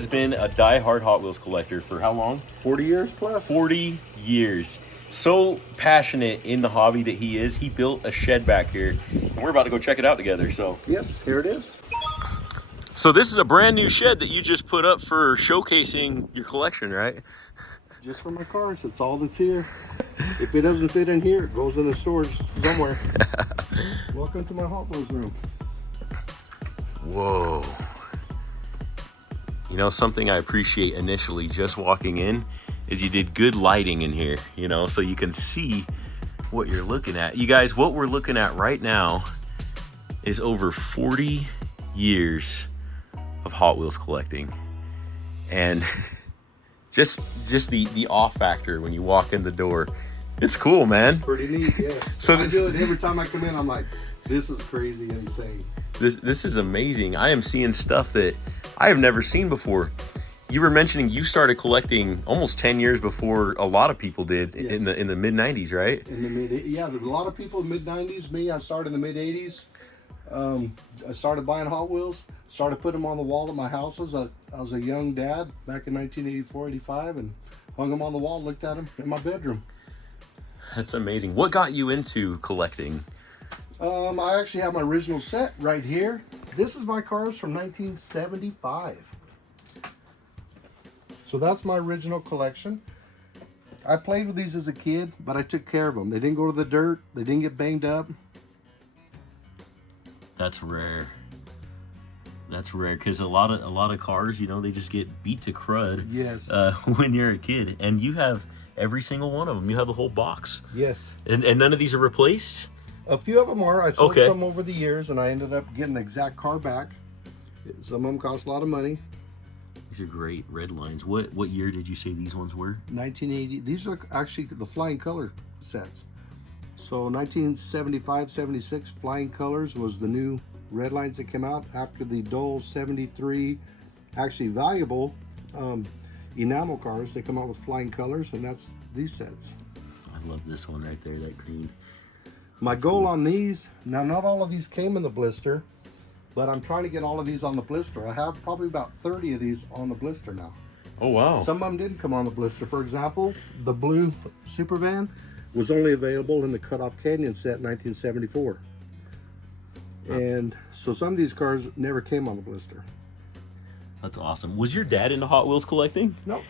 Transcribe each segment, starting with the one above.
has been a die-hard Hot Wheels collector for how long? 40 years plus. 40 years. So passionate in the hobby that he is, he built a shed back here, and we're about to go check it out together. So Yes, here it is. So this is a brand new shed that you just put up for showcasing your collection, right? Just for my cars. That's all that's here. If it doesn't fit in here, it goes in the storage somewhere. Welcome to my Hot Wheels room. Whoa. You know, something I appreciate initially just walking in is you did good lighting in here, you know, so you can see what you're looking at. You guys, what we're looking at right now is over 40 years of Hot Wheels collecting. And just the off factor when you walk in the door, it's cool, man. It's pretty neat, yeah. So I do it every time I come in. I'm like, this is crazy, insane. This is amazing. I am seeing stuff that I have never seen before. You were mentioning you started collecting almost 10 years before a lot of people did. Yes. in the mid 90s, right? In the yeah, there's a lot of people in the mid 90s. Me, I started in the mid 80s. I started buying Hot Wheels, started putting them on the wall at my houses. I was a young dad back in 1984, 85, and hung them on the wall, looked at them in my bedroom. That's amazing. What got you into collecting? I actually have my original set right here. This is my cars from 1975. So that's my original collection. I played with these as a kid, but I took care of them. They didn't go to the dirt. They didn't get banged up. That's rare. That's rare, because a lot of cars, you know, they just get beat to crud. Yes. When you're a kid, and you have every single one of them. You have the whole box. Yes. And none of these are replaced? A few of them are. I sold some over the years, and I ended up getting the exact car back. Some of them cost a lot of money. These are great Redlines. What year did you say these ones were? 1980. These are actually the Flying Color sets. So 1975, 76, Flying Colors was the new Redlines that came out after the Dole 73, actually valuable enamel cars. They come out with Flying Colors, and that's these sets. I love this one right there, that green. My goal on these, now not all of these came in the blister, but I'm trying to get all of these on the blister. I have probably about 30 of these on the blister now. Oh, wow. Some of them didn't come on the blister. For example, the blue Supervan was only available in the Cutoff Canyon set in 1974. And so some of these cars never came on the blister. That's awesome. Was your dad into Hot Wheels collecting? No.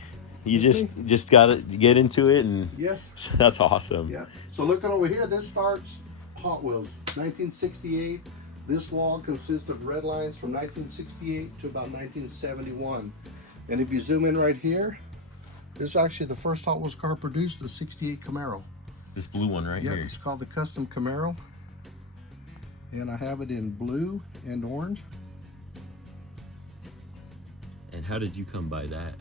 You just got to get into it, and yes, that's awesome. Yeah. So looking over here, this starts Hot Wheels 1968. This wall consists of Redlines from 1968 to about 1971. And if you zoom in right here, this is actually the first Hot Wheels car produced, the 68 Camaro. This blue one right here. It's called the Custom Camaro. And I have it in blue and orange. And how did you come by that?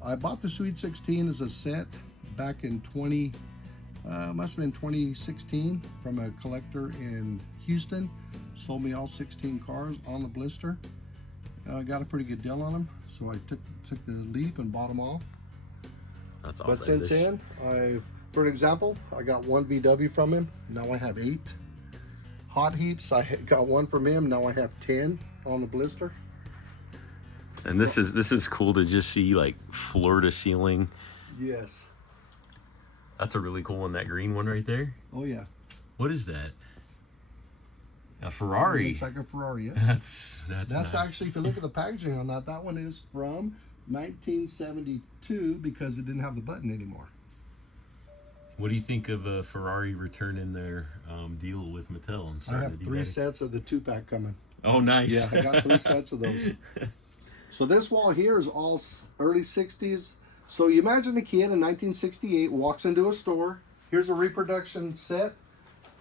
I bought the Sweet 16 as a set back in must have been 2016 from a collector in Houston. Sold me all 16 cars on the blister. I got a pretty good deal on them, so I took the leap and bought them all. That's awesome. But since then, for an example, I got one VW from him. Now I have 8. Hot Heaps, I got one from him. Now I have 10 on the blister. And this is cool to just see, like, floor to ceiling. Yes. That's a really cool one, that green one right there. Oh yeah. What is that? A Ferrari. It's like a Ferrari, yeah. That's nice. Actually, if you look at the packaging on that one is from 1972 because it didn't have the button anymore. What do you think of a Ferrari returning their deal with Mattel? And I have 3 sets of the 2-pack coming. Oh, nice. Yeah, I got 3 sets of those. So this wall here is all early 60s. So you imagine a kid in 1968 walks into a store. Here's a reproduction set.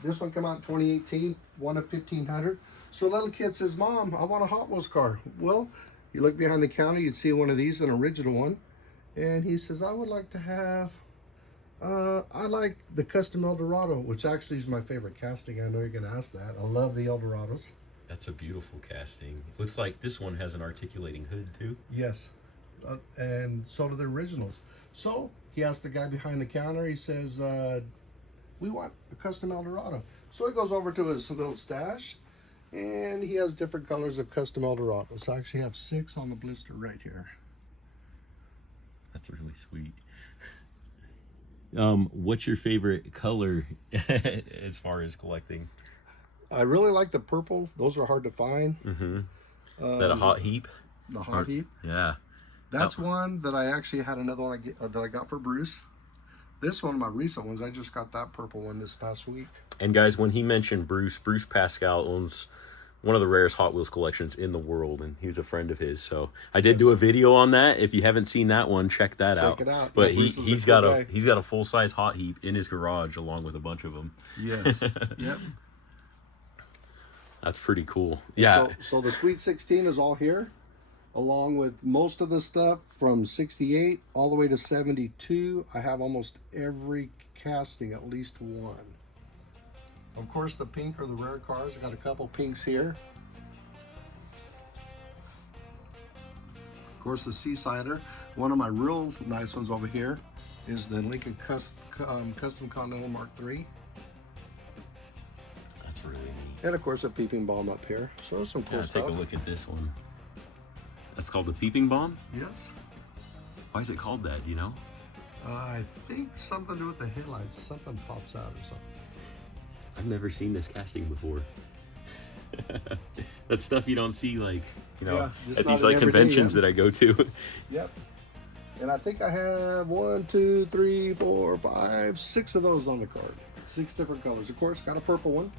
This one came out in 2018, one of 1,500. So a little kid says, "Mom, I want a Hot Wheels car." Well, you look behind the counter, you'd see one of these, an original one. And he says, "I would like to have, I like the Custom Eldorado," which actually is my favorite casting. I know you're gonna ask that. I love the Eldorados. That's a beautiful casting. Looks like this one has an articulating hood too. Yes, and so do the originals. So he asked the guy behind the counter, he says, "We want a Custom Eldorado." So he goes over to his little stash, and he has different colors of Custom Eldorados. I actually have 6 on the blister right here. That's really sweet. What's your favorite color as far as collecting? I really like the purple. Those are hard to find. That a hot heap? The hot heap. Yeah. That's one that I actually had another one that I got for Bruce. This one, my recent ones, I just got that purple one this past week. And guys, when he mentioned Bruce Pascal owns one of the rarest Hot Wheels collections in the world, and he was a friend of his. So I did do a video on that. If you haven't seen that one, check that out. Check it out. But Yeah, he's got a full size hot heap in his garage along with a bunch of them. Yes. Yep. That's pretty cool. Yeah. So the Sweet 16 is all here, along with most of the stuff from 68 all the way to 72. I have almost every casting, at least one. Of course, the pink are the rare cars. I got a couple pinks here. Of course, the Seasider. One of my real nice ones over here is the Lincoln Custom Continental Mark III. That's really neat. And of course, a peeping bomb up here. So some cool stuff. Take a look at this one. That's called the peeping bomb? Yes. Why is it called that? Do you know? I think something to do with the headlights. Something pops out or something. I've never seen this casting before. That's stuff you don't see, like, you know, at these like conventions that I go to. Yep. And I think I have 1, 2, 3, 4, 5, 6 of those on the card. 6 different colors. Of course, got a purple one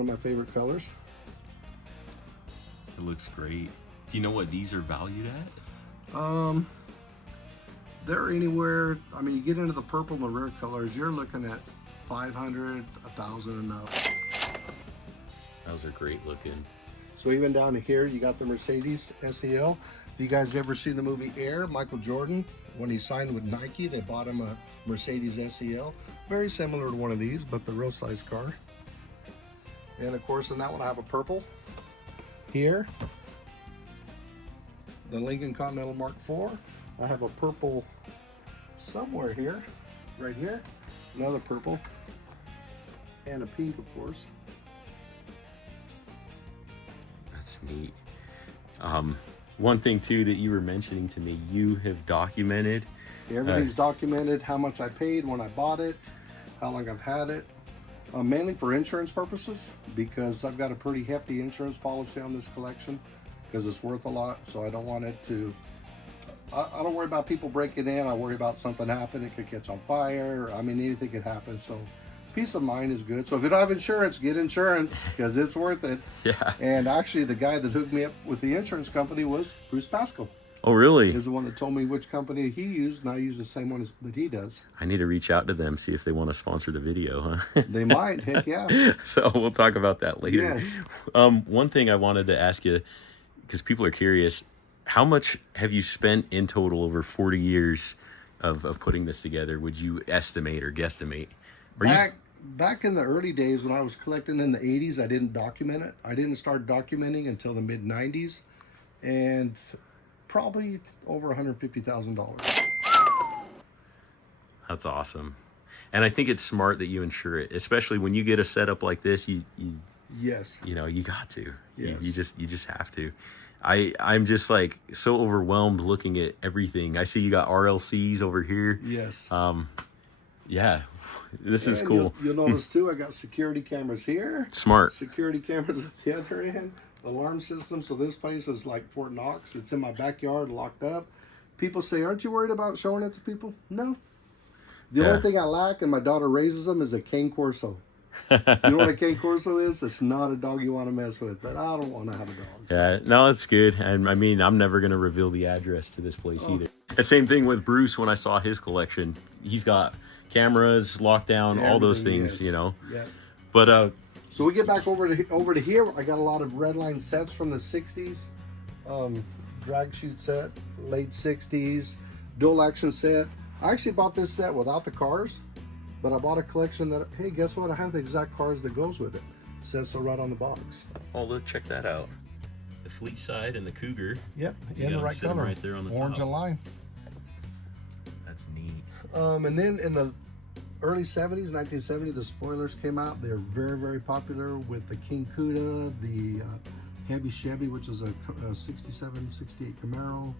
of my favorite colors. It looks great. Do you know what these are valued at? They're anywhere. I mean, you get into the purple and the rare colors, you're looking at 500, 1,000 and up. Those are great looking. So even down to here, you got the Mercedes SEL. If you guys ever seen the movie Air, Michael Jordan, when he signed with Nike, they bought him a Mercedes SEL. Very similar to one of these, but the real size car. And of course, in that one, I have a purple. Here, the Lincoln Continental Mark IV. I have a purple somewhere here, right here. Another purple. And a pink, of course. That's neat. One thing too that you were mentioning to me, you have documented. Everything's documented, how much I paid when I bought it, how long I've had it. Mainly for insurance purposes, because I've got a pretty hefty insurance policy on this collection, because it's worth a lot, so I don't want it to, I don't worry about people breaking in, I worry about something happening, it could catch on fire, I mean, anything could happen, so peace of mind is good. So if you don't have insurance, get insurance, because it's worth it. Yeah. And actually, the guy that hooked me up with the insurance company was Bruce Pascal. Oh, really? He's the one that told me which company he used, and I use the same one that he does. I need to reach out to them, see if they want to sponsor the video, huh? They might, heck yeah. So we'll talk about that later. Yes. One thing I wanted to ask you, because people are curious, how much have you spent in total over 40 years of putting this together? Would you estimate or guesstimate? Back in the early days when I was collecting in the 80s, I didn't document it. I didn't start documenting until the mid 90s, and probably over $150,000. That's awesome. And I think it's smart that you insure it, especially when you get a setup like this. Yes. You know, you got to. Yes. You just have to. I'm just like so overwhelmed looking at everything. I see you got RLCs over here. Yes. Yeah, this is cool. You'll notice too, I got security cameras here. Smart. Security cameras at the other end. Alarm system. So this place is like Fort Knox. It's in my backyard, locked up. People say, "Aren't you worried about showing it to people?" No. The only thing I lack, and my daughter raises them, is a cane corso. You know what a cane corso is? It's not a dog you want to mess with, but I don't want to have a dog. So. Yeah, no, it's good. And I mean, I'm never going to reveal the address to this place either. The same thing with Bruce. When I saw his collection, he's got cameras, lockdown, all those things, you know. Yeah. But so we get back over to here. I got a lot of Redline sets from the 60s. Drag chute set, late 60s, dual action set. I actually bought this set without the cars, but I bought a collection that, hey, guess what? I have the exact cars that goes with it. It says so right on the box. oh, look, check that out. The Fleet Side and the Cougar. Yep, in the right color. Right there on the orange top. and lime. That's neat. And then in the early 70s, 1970, the spoilers came out. They're very, very popular with the King Cuda, the heavy Chevy, which is a 67, 68 Camaro,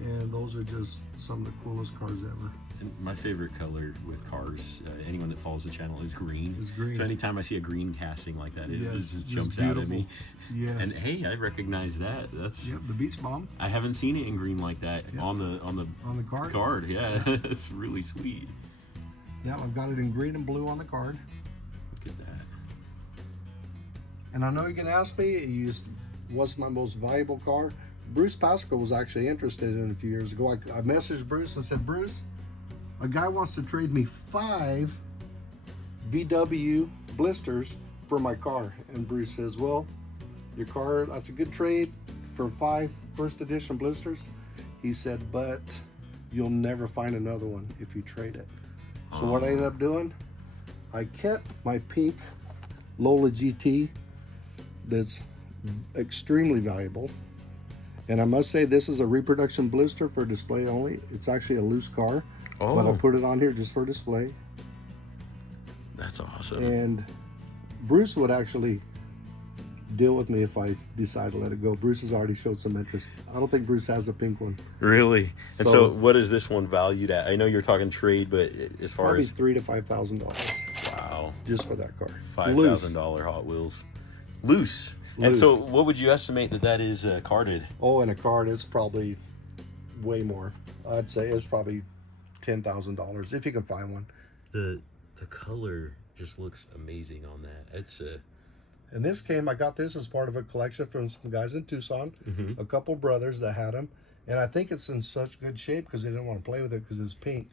And those are just some of the coolest cars ever. And my favorite color with cars, anyone that follows the channel, is green. Is green. So anytime I see a green casting like that, it Yes, just it's jumps out at me. Yes. And hey, I recognize that. That's Yep, the Beach Bomb I haven't seen it in green like that on the card. card. Yeah, it's really sweet. Yeah, I've got it in green and blue on the card. Look at that. And I know you can ask me, what's my most valuable car? Bruce Pascal was actually interested in it a few years ago. I messaged Bruce and said, Bruce, a guy wants to trade me 5 VW blisters for my car. And Bruce says, well, your car, that's a good trade for 5 first edition blisters. He said, but you'll never find another one if you trade it. So what I ended up doing, I kept my pink Lola GT that's extremely valuable. And I must say, this is a reproduction blister for display only. It's actually a loose car, but I put it on here just for display. That's awesome. And Bruce would actually deal with me if I decide to let it go. Bruce has already showed some interest. I don't think Bruce has a pink one. Really? And so what is this one valued at? I know you're talking trade, but as far probably as $3,000 to $5,000. Wow, just for that car. $5,000 Hot Wheels, loose. And so, what would you estimate that is carded? Oh, in a card, it's probably way more. I'd say it's probably $10,000 if you can find one. The color just looks amazing on that. It's And this I got this as part of a collection from some guys in Tucson, a couple brothers that had them. And I think it's in such good shape because they didn't want to play with it because it's pink.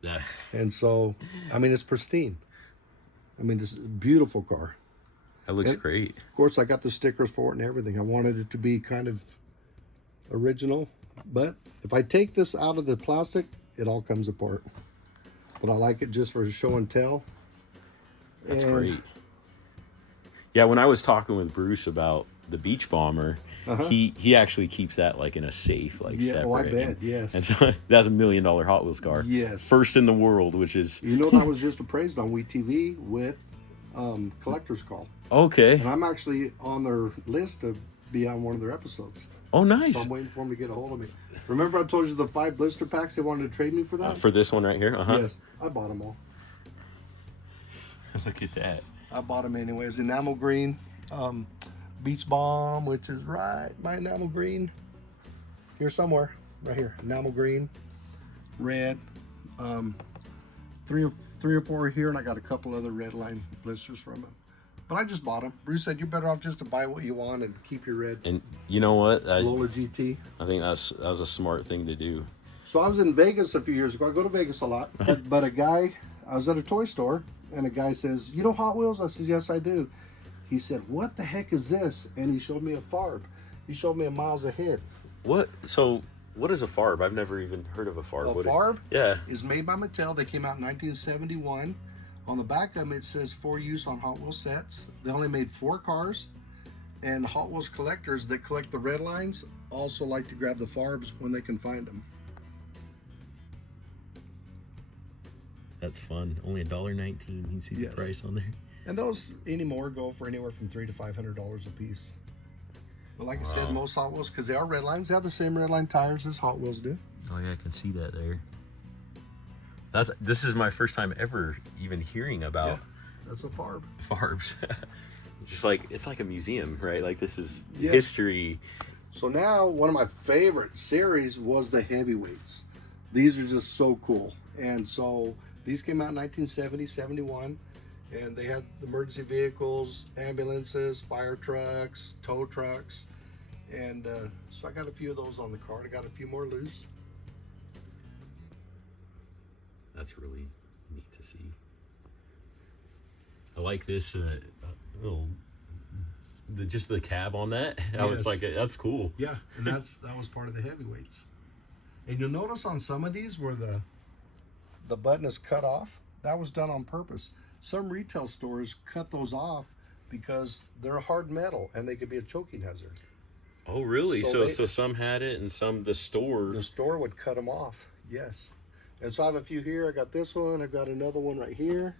Yeah. And so, I mean, it's pristine. I mean, this is a beautiful car. That looks great. Of course, I got the stickers for it and everything. I wanted it to be kind of original. But if I take this out of the plastic, it all comes apart. But I like it just for show and tell. That's great. Yeah, when I was talking with Bruce about the Beach Bomber, he actually keeps that like in a safe, like separate. Oh, I bet, yes. And so that's $1 million Hot Wheels car. Yes. First in the world, which is... You know, that was just appraised on WeTV with Collector's Call. Okay. And I'm actually on their list to be on one of their episodes. Oh, nice. So I'm waiting for them to get a hold of me. Remember I told you the 5 blister packs they wanted to trade me for that? For this one right here? Yes, I bought them all. Look at that. I bought them anyways. Enamel green, Beach Bomb, which is right, my enamel green. Here somewhere, right here. Enamel green, red, 3 or 4 here, and I got a couple other Redline blisters from them. But I just bought them. Bruce said, you're better off just to buy what you want and keep your red. And you know what? Lola GT. I think that was a smart thing to do. So I was in Vegas a few years ago. I go to Vegas a lot. But a guy, I was at a toy store, and a guy says, you know Hot Wheels? I said, yes, I do. He said, what the heck is this? And he showed me a Farb. He showed me a miles ahead. What? So what is a Farb? I've never even heard of a Farb. A Farb yeah. is made by Mattel. They came out in 1971. On the back of them, it says for use on Hot Wheels sets. They only made 4 cars. And Hot Wheels collectors that collect the Redlines also like to grab the Farbs when they can find them. That's fun. Only $1.19. You see the price on there. And those anymore go for anywhere from $300 to $500 a piece. But like I said, most Hot Wheels, because they are Redlines, they have the same Redline tires as Hot Wheels do. Oh yeah, I can see that there. This is my first time ever even hearing about that's a Farb. Farbs. It's like a museum, right? Like this is history. So now one of my favorite series was the heavyweights. These are just so cool. And so these came out in 1970, 71. And they had emergency vehicles, ambulances, fire trucks, tow trucks. And so I got a few of those on the card. I got a few more loose. That's really neat to see. I like this little, just the cab on that. How it's like, that's cool. Yeah, and that was part of the heavyweights. And you'll notice on some of these where the button is cut off, that was done on purpose. Some retail stores cut those off because they're hard metal and they could be a choking hazard. Oh, really? So some had it and some the store would cut them off. Yes. And so I have a few here. I got this one. I've got another one right here.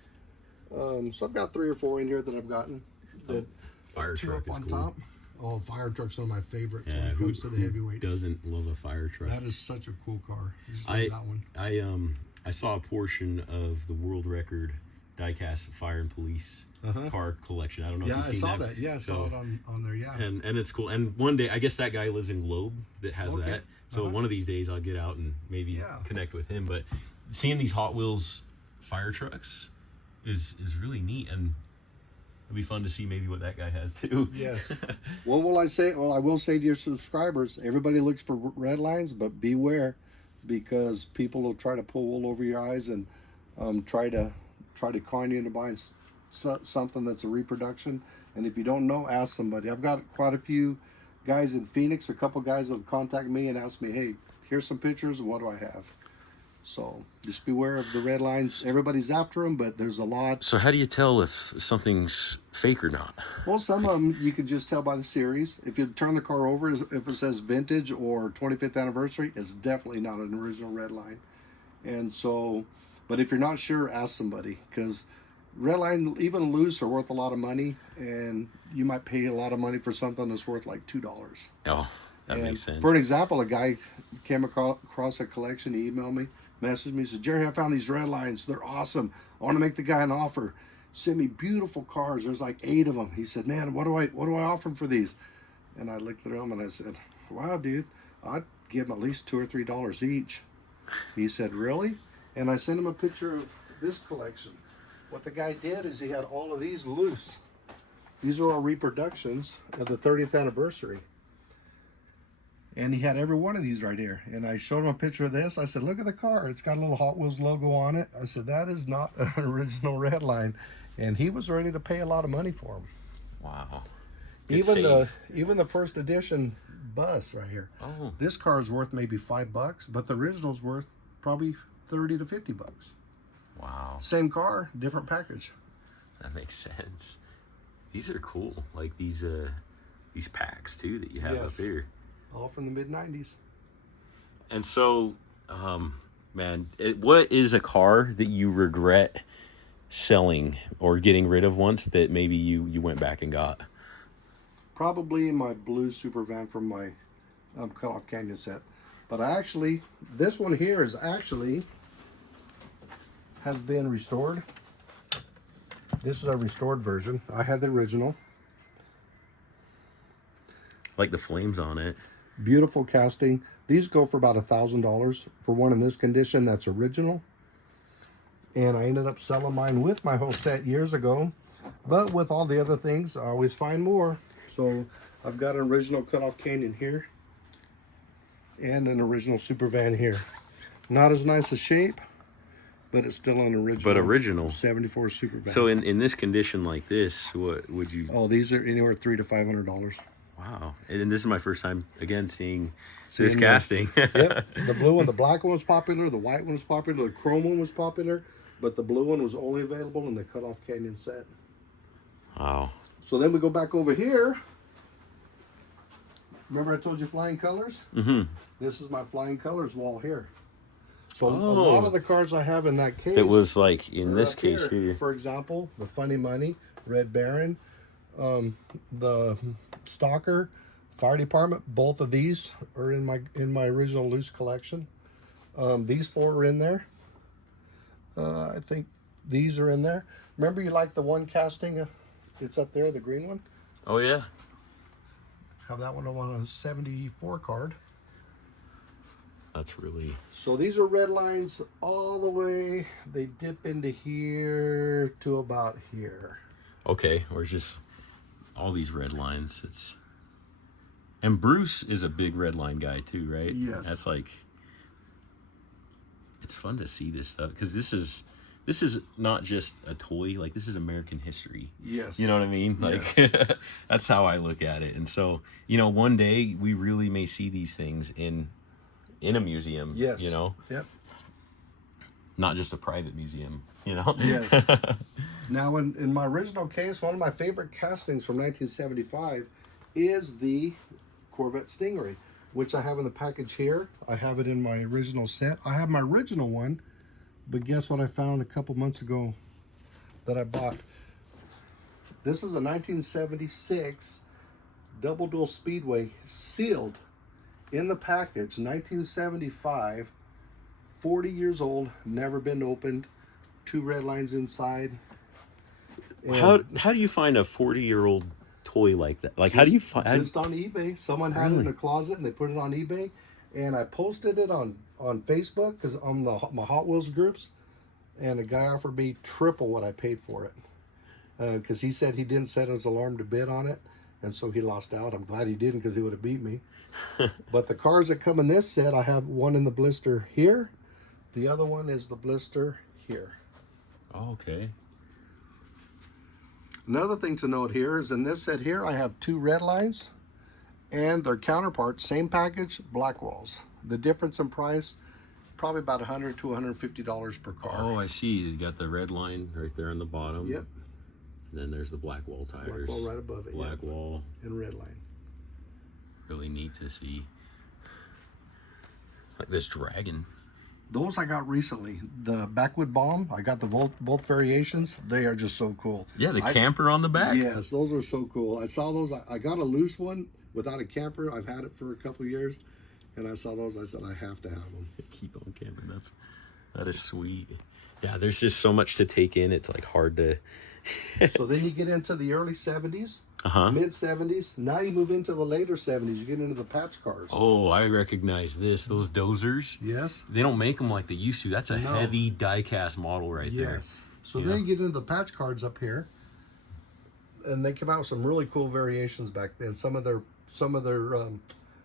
So I've got 3 or 4 in here that I've gotten. That fire truck up is on cool. top. Oh, fire truck's one of my favorites Yeah, when it comes to the heavyweights. Doesn't love a fire truck? That is such a cool car. I just love that one. I saw a portion of the world record diecast fire and police car collection. I don't know if you've seen that. that. Yeah, I saw it on there, yeah. And it's cool. And one day, I guess that guy lives in Globe that has that. So one of these days I'll get out and maybe connect with him. But seeing these Hot Wheels fire trucks is really neat, and it'll be fun to see maybe what that guy has too. Yes. What will I say? Well, I will say to your subscribers, everybody looks for red lines, but beware, because people will try to pull wool over your eyes and try to con you into buying something that's a reproduction. And if you don't know, ask somebody. I've got quite a few guys in Phoenix, a couple guys that have contacted me and asked me, hey, here's some pictures, what do I have? So just beware of the red lines. Everybody's after them, but there's a lot. So how do you tell if something's fake or not? Well, some of them you can just tell by the series. If you turn the car over, if it says vintage or 25th anniversary, it's definitely not an original red line. And so, but if you're not sure, ask somebody, because red line, even loose, are worth a lot of money, and you might pay a lot of money for something that's worth like $2. Oh, that makes sense. For an example, a guy came across a collection. He emailed me, messaged me, said, Jerry, I found these red lines. They're awesome. I want to make the guy an offer. Sent me beautiful cars. There's like 8 of them. He said, man, what do I offer for these? And I looked at him and I said, wow, dude, I'd give him at least $2 or $3 each. He said, really? And I sent him a picture of this collection. What the guy did is he had all of these loose. These are all reproductions of the 30th anniversary. And he had every one of these right here. And I showed him a picture of this. I said, look at the car. It's got a little Hot Wheels logo on it. I said, that is not an original red line. And he was ready to pay a lot of money for them. Wow. Even the first edition bus right here. Oh. This car is worth maybe $5, but the original's worth probably 30 to 50 bucks. Wow. Same car, different package. That makes sense. These are cool. Like these packs too that you have up here. All from the mid-90s. And so, man, what is a car that you regret selling or getting rid of once that maybe you went back and got? Probably my blue super van from my Cut-Off Canyon set. But this one here has been restored. This is a restored version. I had the original. Like the flames on it. Beautiful casting. These go for about $1,000 for one in this condition that's original. And I ended up selling mine with my whole set years ago. But with all the other things, I always find more. So I've got an original Cut-Off Canyon here. And an original super van here. Not as nice a shape, but it's still an original. But original. 74 super van. So in this condition like this, what would you... Oh, these are anywhere $300 to $500. Wow. And this is my first time, again, seeing this casting. Yep. The blue one, the black one was popular. The white one was popular. The chrome one was popular. But the blue one was only available in the Cut-Off Canyon set. Wow. So then we go back over here. Remember I told you flying colors? Mm-hmm. This is my flying colors wall here. So a lot of the cars I have in that case. It was like in this case here. For example, the Funny Money, Red Baron, the Stalker, Fire Department. Both of these are in my original loose collection. These 4 are in there. I think these are in there. Remember you like the one casting? It's up there, the green one. Oh yeah. Have that one on a 74 card. That's really... So these are red lines all the way. They dip into here to about here. Okay, or just all these red lines. It's... And Bruce is a big red line guy too, right? Yes. That's like... It's fun to see this stuff because this is not just a toy. Like, this is American history. Yes. You know what I mean? Like, yes. That's how I look at it. And so, one day we really may see these things in a museum. Yes. Yep. Not just a private museum. Yes. Now, in my original case, one of my favorite castings from 1975 is the Corvette Stingray, which I have in the package here. I have it in my original set. I have my original one, but guess what I found a couple months ago that I bought? This is a 1976 double dual speedway, sealed in the package, 1975, 40 years old, never been opened, 2 red lines inside. And How do you find a 40-year-old toy like that? Like, how do you find? Just on eBay. Someone had it in a closet and they put it on eBay, and I posted it on Facebook because on my Hot Wheels groups, and a guy offered me triple what I paid for it because he said he didn't set his alarm to bid on it, and so he lost out. I'm glad he didn't because he would have beat me. But the cars that come in this set, I have one in the blister here. The other one is the blister here. Oh, okay. Another thing to note here is in this set here, I have 2 red lines and their counterparts, same package, black walls. The difference in price, probably about $100 to $150 per car. Oh, I see. You got the red line right there on the bottom. Yep. And then there's the black wall tires. Black wall right above it. Black wall. And red line. Really neat to see. Like this dragon. Those I got recently. The backwood bomb, I got the both variations. They are just so cool. Yeah, the camper on the back. Yes, those are so cool. I saw those. I got a loose one without a camper. I've had it for a couple years, and I saw those. I said I have to have them. Keep on camping. That is sweet. Yeah, there's just so much to take in. It's like hard to. So then you get into the early 70s, Uh-huh. mid 70s. Now you move into the later 70s. You get into the patch cars. Oh, I recognize this. Those dozers. Yes. They don't make them like they used to. That's a No. heavy die-cast model right there. Yes. So Yeah. then you get into the patch cards up here, and they come out with some really cool variations back then. Some of their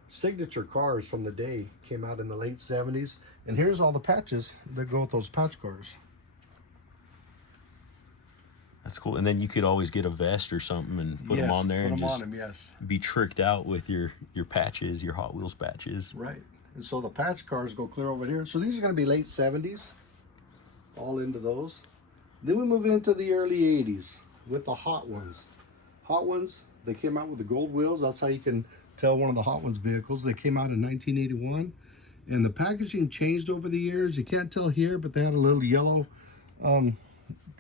signature cars from the day came out in the late 70s. And here's all the patches that go with those patch cars. That's cool. And then you could always get a vest or something and put them on there and just yes. be tricked out with your patches, your Hot Wheels patches. Right. And so the patch cars go clear over here. So these are going to be late 70s, all into those. Then we move into the early 80s with the Hot Ones. Hot Ones, they came out with the gold wheels. That's how you can tell one of the Hot Ones vehicles. They came out in 1981. And the packaging changed over the years. You can't tell here, but they had a little yellow,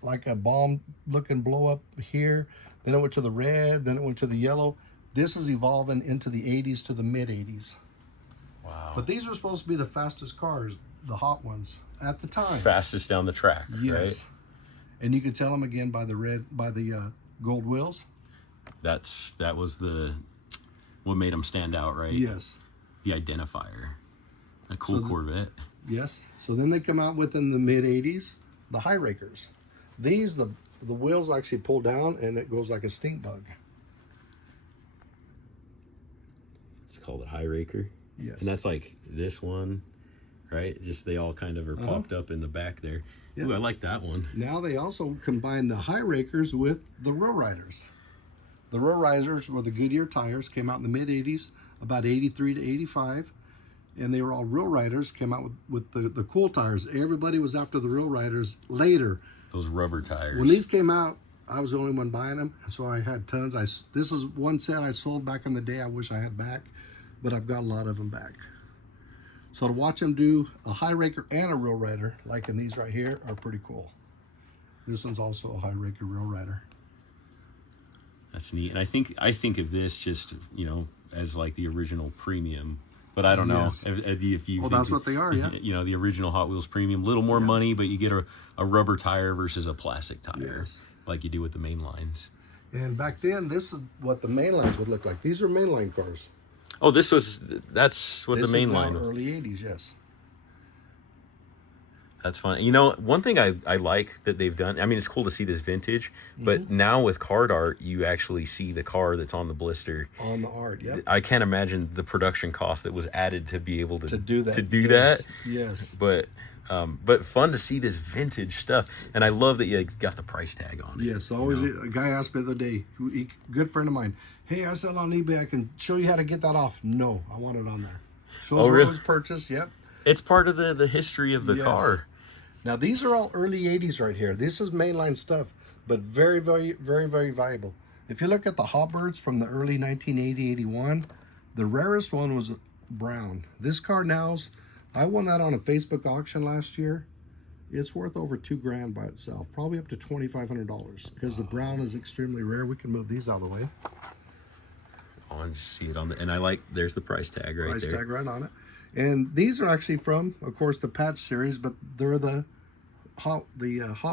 like a bomb looking blow up here. Then it went to the red, then it went to the yellow. This is evolving into the 80s to the mid 80s. Wow. But these are supposed to be the fastest cars, the Hot Ones, at the time. Fastest down the track, Yes. right? And you can tell them again by the gold wheels. That was what made them stand out, right? Yes. The identifier. A cool Corvette. Yes. So then they come out within the mid 80s, the high rakers. These, the wheels actually pull down and it goes like a stink bug. It's called a high raker. Yes. And that's like this one, right? Just they all kind of are popped up in the back there. Yeah. Ooh, I like that one. Now they also combine the high rakers with the Real Riders. The Real Riders were the Goodyear tires, came out in the mid 80s, about 83 to 85. And they were all Real Riders, came out with the cool tires. Everybody was after the Real Riders later. Those rubber tires. When these came out, I was the only one buying them, and so I had tons. This is one set I sold back in the day. I wish I had back, but I've got a lot of them back. So to watch them do a high raker and a Real Rider, like in these right here, are pretty cool. This one's also a high raker Real Rider. That's neat. And I think of this just, as like the original premium. But I don't know Yes. if you. Well, that's what they are, yeah. The original Hot Wheels Premium, little more money, but you get a rubber tire versus a plastic tire, Yes. like you do with the main lines. And back then, this is what the main lines would look like. These are mainline cars. Oh, that's what This the main is now line was. early 80s, yes. That's fun. One thing I like that they've done, I mean, it's cool to see this vintage, but Mm-hmm. now with card art, you actually see the car that's on the blister. On the art, yep. I can't imagine the production cost that was added to be able to Do that. To do Yes. that. Yes. But fun to see this vintage stuff. And I love that you got the price tag on it. Yes, always. A guy asked me the other day, good friend of mine, hey, I sell on eBay. I can show you how to get that off. No, I want it on there. Shows where really? it was purchased. Yep. It's part of the history of the Yes. car. Now these are all early 80s right here. This is mainline stuff, but very, very, very, very valuable. If you look at the Hotbirds from the early 1980, 81, the rarest one was brown. This car now's, I won that on a Facebook auction last year. It's worth over $2,000 by itself, probably up to $2,500 because the brown is extremely rare. We can move these out of the way. Oh, I just see it on the, and I like, there's the price tag right Price there. tag right on it. And these are actually from, of course, the Patch series, but they're the Hot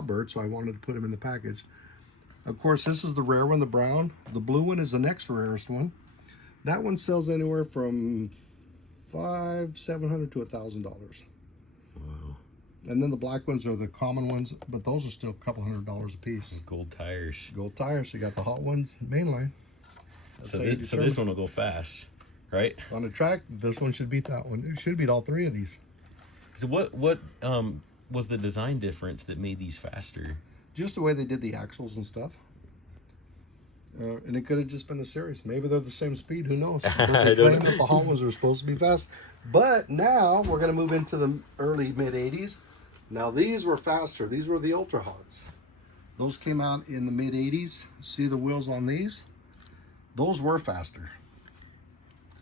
Bird, so I wanted to put them in the package. Of course, this is the rare one, the brown. The blue one is the next rarest one. That one sells anywhere from $700 to $1,000. Wow. And then the black ones are the common ones, but those are still a couple $100 a piece. Gold tires. Gold tires. You got the Hot Ones mainline. So this one will go fast, right? On the track, this one should beat that one. It should beat all three of these. So what was the design difference that made these faster? Just the way they did the axles and stuff. And it could have just been the series. Maybe they're the same speed. Who knows? But they claim that the Hot Ones are supposed to be fast. But now we're going to move into the early mid-'80s. Now these were faster. These were the Ultra Hots. Those came out in the mid-'80s. See the wheels on these? Those were faster.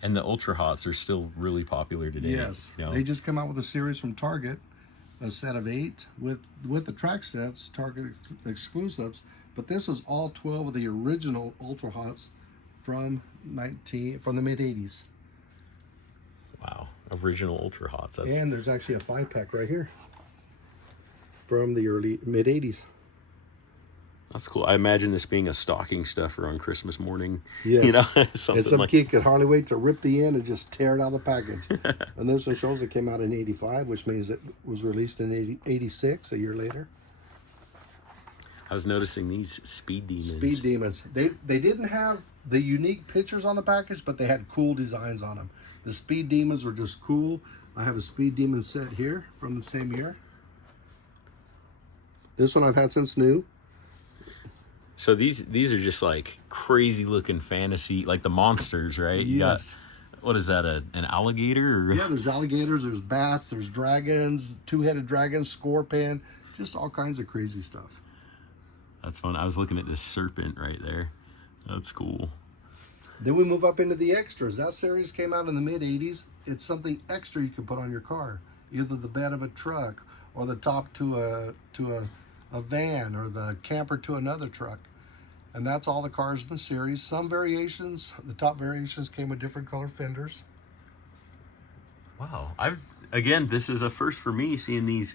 And the Ultra Hots are still really popular today. Yes. You know? They just come out with a series from Target, a set of 8 with the track sets, Target exclusives. But this is all 12 of the original Ultra Hots from the mid-'80s. Wow. Original Ultra Hots. That's... And there's actually a 5-pack right here from the early mid-'80s. That's cool. I imagine this being a stocking stuffer on Christmas morning. Yes. You know, And something some like... kid could hardly wait to rip the end and just tear it out of the package. And this one shows it came out in '85, which means it was released in '86, a year later. I was noticing these Speed Demons. Speed Demons. They didn't have the unique pictures on the package, but they had cool designs on them. The Speed Demons were just cool. I have a Speed Demon set here from the same year. This one I've had since new. So these are just like crazy looking fantasy, like the monsters, right? You got, what is that, an alligator? Or... Yeah, there's alligators, there's bats, there's dragons, 2-headed dragons, scorpion, just all kinds of crazy stuff. That's fun. I was looking at this serpent right there. That's cool. Then we move up into the extras. That series came out in the mid-'80s. It's something extra you can put on your car, either the bed of a truck or the top to a van or the camper to another truck. And that's all the cars in the series. Some variations, the top variations came with different color fenders. Wow. Again, this is a first for me seeing these.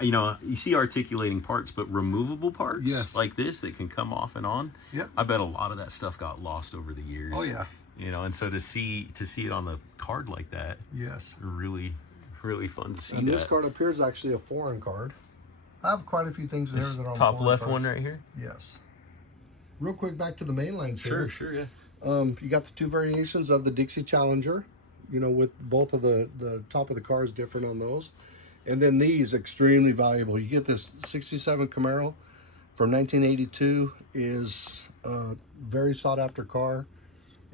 You know, you see articulating parts, but removable parts, yes, like this that can come off and on. Yep. I bet a lot of that stuff got lost over the years. Oh yeah. You know, and so to see it on the card like that, yes, really, really fun to see. And this card up here is actually a foreign card. I have quite a few things in here that are on top left cards. one right here. Yes. Real quick, back to the mainline series. Sure, yeah. You got the 2 variations of the Dixie Challenger, you know, with both of the top of the cars different on those. And then these, extremely valuable. You get this 67 Camaro from 1982, is a very sought after car.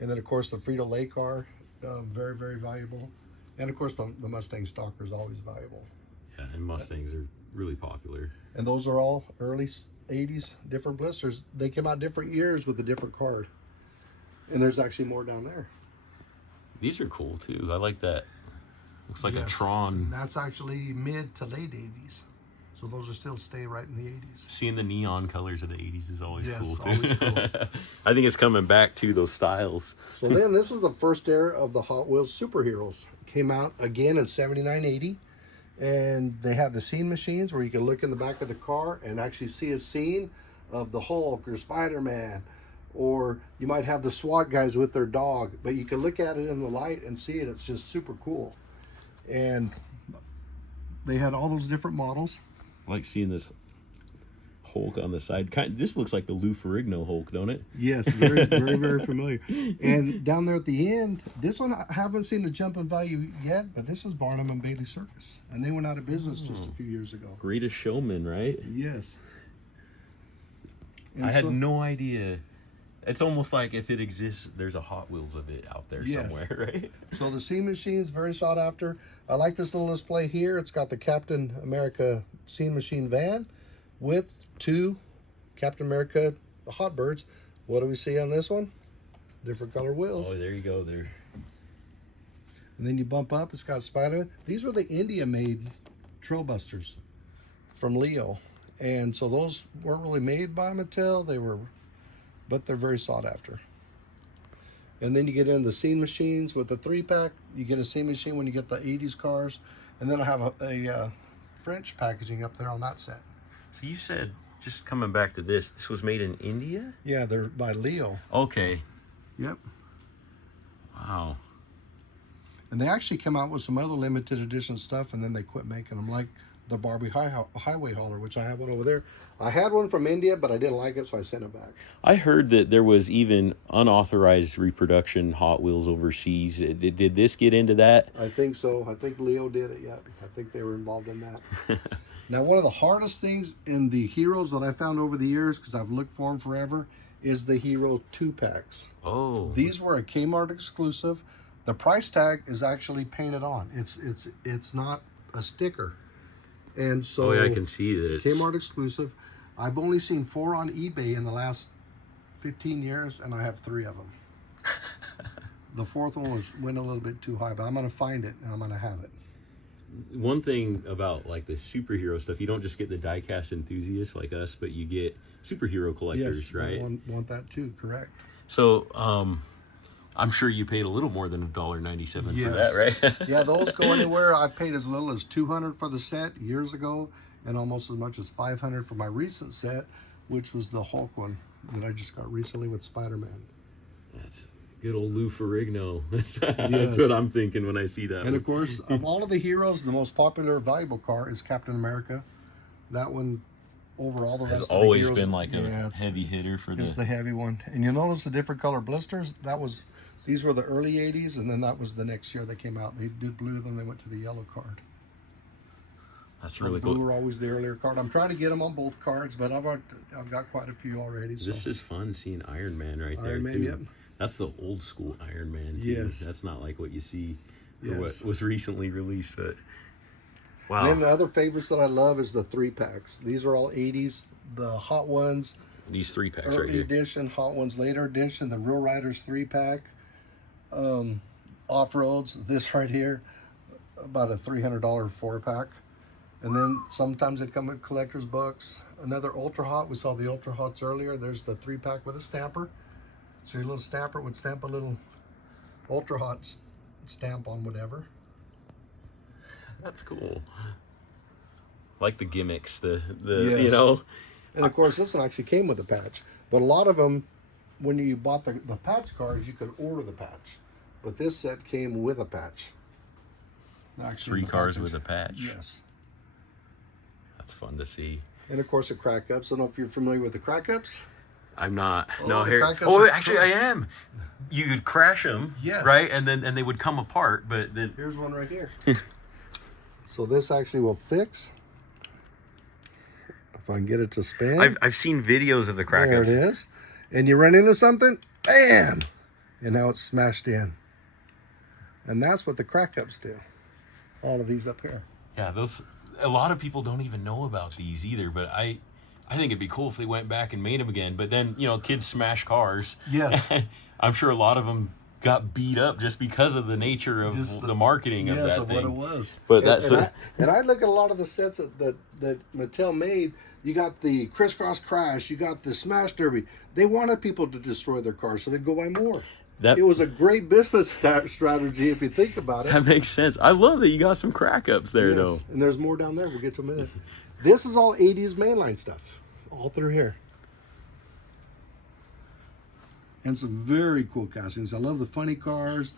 And then of course the Frito-Lay car, very, very valuable. And of course the Mustang Stalker is always valuable. Yeah, and Mustangs are really popular. And those are all early 80s, different blisters. They came out different years with a different card. And there's actually more down there. These are cool too. I like that. Looks like Yes. a Tron. That's actually mid to late 80s. So those are still stay right in the 80s. Seeing the neon colors of the 80s is always cool too. Always cool. I think it's coming back to those styles. So then this is the first era of the Hot Wheels Superheroes. Came out again in 79, 80. And they had the scene machines where you can look in the back of the car and actually see a scene of the Hulk or Spider-Man. Or you might have the SWAT guys with their dog. But you can look at it in the light and see it. It's just super cool. And they had all those different models. I like seeing this Hulk on the side. This looks like the Lou Ferrigno Hulk, don't it? Yes, very, very, very familiar. And down there at the end, this one I haven't seen a jump in value yet, but this is Barnum and Bailey Circus. And they went out of business just a few years ago. Greatest Showman, right? Yes. And I had no idea. It's almost like if it exists, there's a Hot Wheels of it out there somewhere, right? So the scene machine's very sought after. I like this little display here. It's got the Captain America scene machine van with 2 Captain America Hot Birds. What do we see on this one? Different color wheels. Oh, there you go. There. And then you bump up, it's got Spider-Man. These were the India-made Trailbusters from Leo. And so those weren't really made by Mattel. But they're very sought after. And then you get in the scene machines with the 3-pack. You get a scene machine when you get the 80s cars. And then I have a French packaging up there on that set. So you said, just coming back to this was made in India? Yeah, they're by Leo. Okay. Yep. Wow. And they actually come out with some other limited edition stuff, and then they quit making them, like the Barbie Highway Hauler, which I have one over there. I had one from India, but I didn't like it, so I sent it back. I heard that there was even unauthorized reproduction Hot Wheels overseas. Did this get into that? I think so. I think Leo did it, yeah. I think they were involved in that. Now, one of the hardest things in the Heroes that I found over the years, because I've looked for them forever, is the Hero 2-packs. Oh. These were a Kmart exclusive. The price tag is actually painted on. It's not a sticker. And so, oh, yeah, I can see that it's Kmart exclusive. I've only seen 4 on eBay in the last 15 years, and I have 3 of them. The 4th one went a little bit too high, but I'm going to find it, and I'm going to have it. One thing about like the superhero stuff, you don't just get the die-cast enthusiasts like us, but you get superhero collectors, yes, right? I want that too, correct. So, I'm sure you paid a little more than $1.97 yes. for that, right? Yeah, those go anywhere. I paid as little as $200 for the set years ago, and almost as much as $500 for my recent set, which was the Hulk one that I just got recently with Spider-Man. That's good old Lou Ferrigno. That's Yes. what I'm thinking when I see that. And of course, of all of the heroes, the most popular valuable car is Captain America. That one, over all the rest has of the always heroes, been like yeah, a heavy hitter for it's the heavy one. And you'll notice the different color blisters. These were the early 80s, and then that was the next year they came out. They did blue, then they went to the yellow card. That's really Blue cool. were always the earlier card. I'm trying to get them on both cards, but I've got quite a few already. So. This is fun seeing Iron Man right there Iron Man, too. yep. That's the old school Iron Man too. Yes. That's not like what you see or Yes. what was recently released, but wow. And then the other favorites that I love is the 3-packs. These are all 80s. The Hot Ones, These 3-packs right early here. edition, Hot Ones later edition, the Real Riders 3-pack, Off-Roads, this right here, about a $300 4-pack. And then sometimes they come with collector's books. Another Ultra Hot, we saw the Ultra Hots earlier. There's the 3-pack with a stamper. So your little stamper would stamp a little Ultra Hot stamp on whatever. That's cool. Like the gimmicks, the Yes. you know. And of course, this one actually came with a patch. But a lot of them, when you bought the patch cards, you could order the patch. But this set came with a patch. Actually, 3 cars with a patch. Yes. That's fun to see. And of course, the crack ups. I don't know if you're familiar with the crack ups. I'm not. Oh, no, the here. crack ups Oh, are actually, cool. I am. You could crash them, Yes. right? And they would come apart, but then Here's one right here. So this actually will fix. If I can get it to spin. I've seen videos of the crack There ups. it is. And you run into something, bam! And now it's smashed in. And that's what the crack ups do. All of these up here. Yeah, those. A lot of people don't even know about these either, but I think it'd be cool if they went back and made them again. But then, you know, kids smash cars. Yes. I'm sure a lot of them got beat up just because of the nature of Just the marketing of that thing. what it was. But that's and I look at a lot of the sets that Mattel made. You got the crisscross crash. You got the smash derby. They wanted people to destroy their cars, so they'd go buy more. It was a great business strategy if you think about it. That makes sense. I love that you got some crack ups there, Yes. though. And there's more down there. We'll get to in a minute. This is all 80s mainline stuff, all through here. And some very cool castings. I love the funny cars,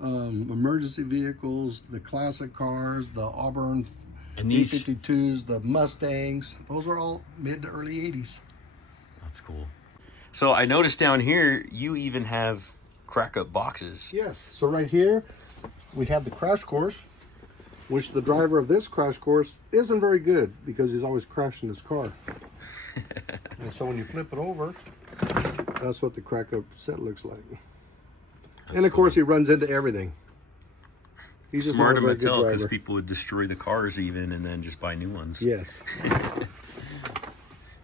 emergency vehicles, the classic cars, the Auburn And these, B-52s, the Mustangs. Those are all mid to early 80s. that's cool. So I noticed down here, you even have crack up boxes. Yes. So right here, we have the crash course, which the driver of this crash course isn't very good because he's always crashing his car. And so when you flip it over, that's what the crack up set looks like. And of course, he runs into everything. He's just Smart not of a very good Mattel because driver. people would destroy the cars even and then just buy new ones. Yes.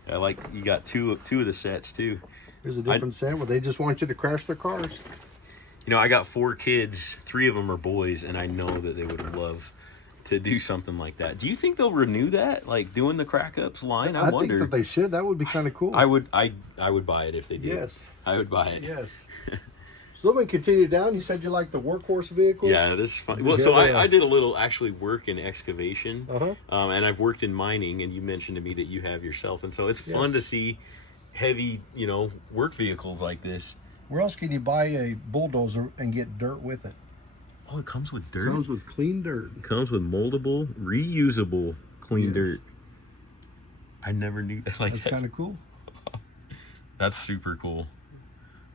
I like you got two of the sets too. There's a different set where they just want you to crash their cars. You know, I got 4 kids. 3 of them are boys, and I know that they would love to do something like that. Do you think they'll renew that, like doing the crack ups line? I wonder. think that they should. That would be kind of cool. I would buy it if they did. Yes. I would buy it. Yes. So then we continue down. You said you like the workhorse vehicles? Yeah, this is fun. Well, so I did a little actually work in excavation, and I've worked in mining, and you mentioned to me that you have yourself, and so it's fun to see heavy, work vehicles like this. Where else can you buy a bulldozer and get dirt with it? Oh, it comes with dirt? It comes with clean dirt. It comes with moldable, reusable clean dirt. I never knew. That's kind of cool. That's super cool.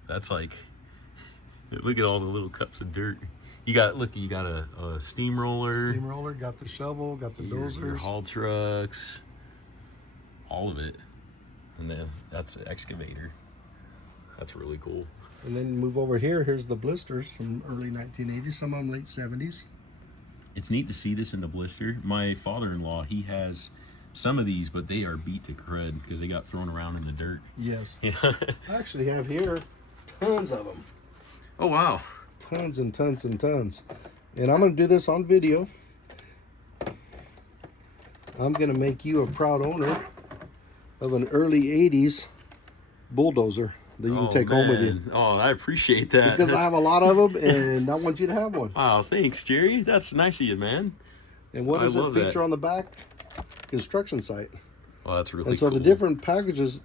That's like, look at all the little cups of dirt. You got a steamroller. Steamroller, got the shovel, got the dozers. Your haul trucks. All of it. And then that's the excavator. That's really cool. And then move over here. Here's the blisters from early 1980s, some of them late 70s. It's neat to see this in the blister. My father-in-law, he has some of these, but they are beat to crud because they got thrown around in the dirt. Yes. I actually have here tons of them. Oh, wow. Tons and tons and tons. And I'm going to do this on video. I'm going to make you a proud owner of an early 80s bulldozer that you can take home with you. Oh, I appreciate that. Because I have a lot of them, and I want you to have one. Wow, thanks, Jerry. That's nice of you, man. And what does it feature on the back? Construction site. Oh, that's really cool. And so the different packages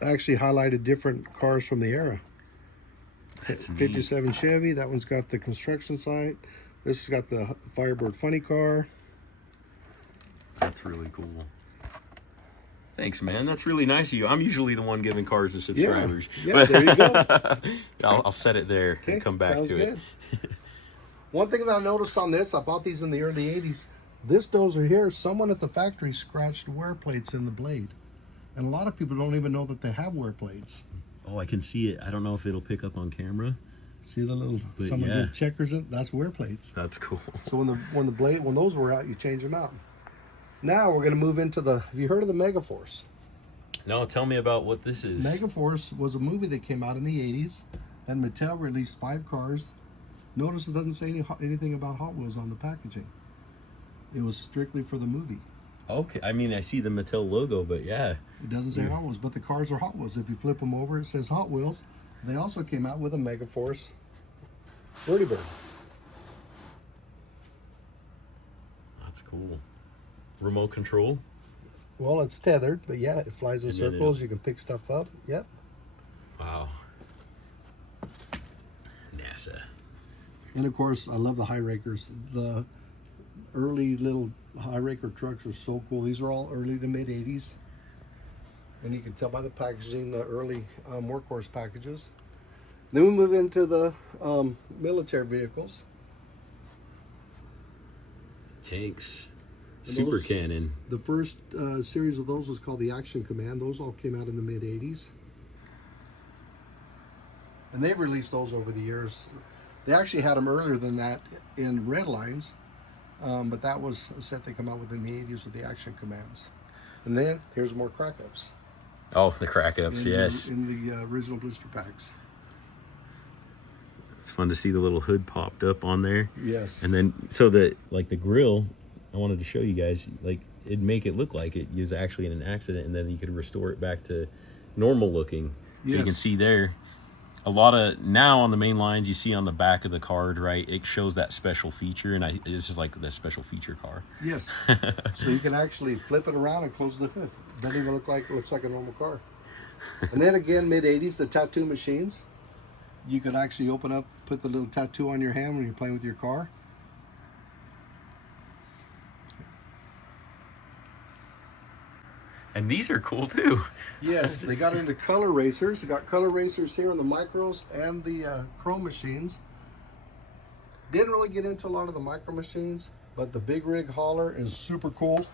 actually highlighted different cars from the era. That's 57 Chevy. That one's got the construction site. This has got the Firebird funny car. That's really cool. Thanks, man. That's really nice of you. I'm usually the one giving cars to subscribers. Yeah, there you go. I'll set it there and come back to it. One thing that I noticed on this, I bought these in the early 80s. This dozer here, someone at the factory scratched wear plates in the blade. And a lot of people don't even know that they have wear plates. Oh, I can see it. I don't know if it'll pick up on camera. See the little, someone did checkers in? That's wear plates. That's cool. So when those were out, you change them out. Now we're going to move into have you heard of the Megaforce? No, tell me about what this is. Megaforce was a movie that came out in the 80s, and Mattel released 5 cars. Notice it doesn't say anything about Hot Wheels on the packaging. It was strictly for the movie. Okay, I mean, I see the Mattel logo, but yeah. It doesn't say Hot Wheels, but the cars are Hot Wheels. If you flip them over, it says Hot Wheels. They also came out with a Megaforce Vertibird. That's cool. Remote control? Well, it's tethered, but yeah, it flies in circles. You can pick stuff up. Yep. Wow. NASA. And of course, I love the high rakers. The early little high raker trucks are so cool. These are all early to mid 80s. And you can tell by the packaging, the early workhorse packages. Then we move into the military vehicles. Tanks. Super Cannon. The first series of those was called the Action Command. Those all came out in the mid 80s. And they've released those over the years. They actually had them earlier than that in Redlines. But that was a set they come out with in the 80s with the Action Commands. And then here's more crack-ups. Oh, the crack-ups, yes. In the original blister packs. It's fun to see the little hood popped up on there. Yes. And then, so the grill, I wanted to show you guys, like, it'd make it look like it was actually in an accident, and then you could restore it back to normal looking. So you can see there, a lot of, now on the main lines, you see on the back of the card, right, it shows that special feature, and this is like the special feature car. Yes. So you can actually flip it around and close the hood. It doesn't even look like, it looks like a normal car. And then again, mid-80s, the tattoo machines. You could actually open up, put the little tattoo on your hand when you're playing with your car. And these are cool too. Yes, they got into color racers. They got color racers here on the micros and the chrome machines. Didn't really get into a lot of the micro machines, but the big rig hauler is super cool.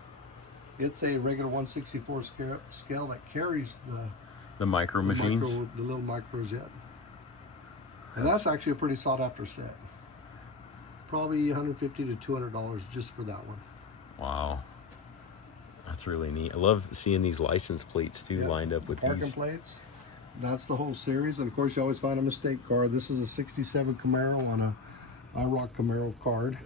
It's a regular 1/64 scale that carries the micro machines. The little micros yet. And that's actually a pretty sought after set. Probably $150 to $200 just for that one. Wow. That's really neat. I love seeing these license plates too, lined up with parking plates. That's the whole series. And of course, you always find a mistake car. This is a 67 Camaro on a IROC Camaro card.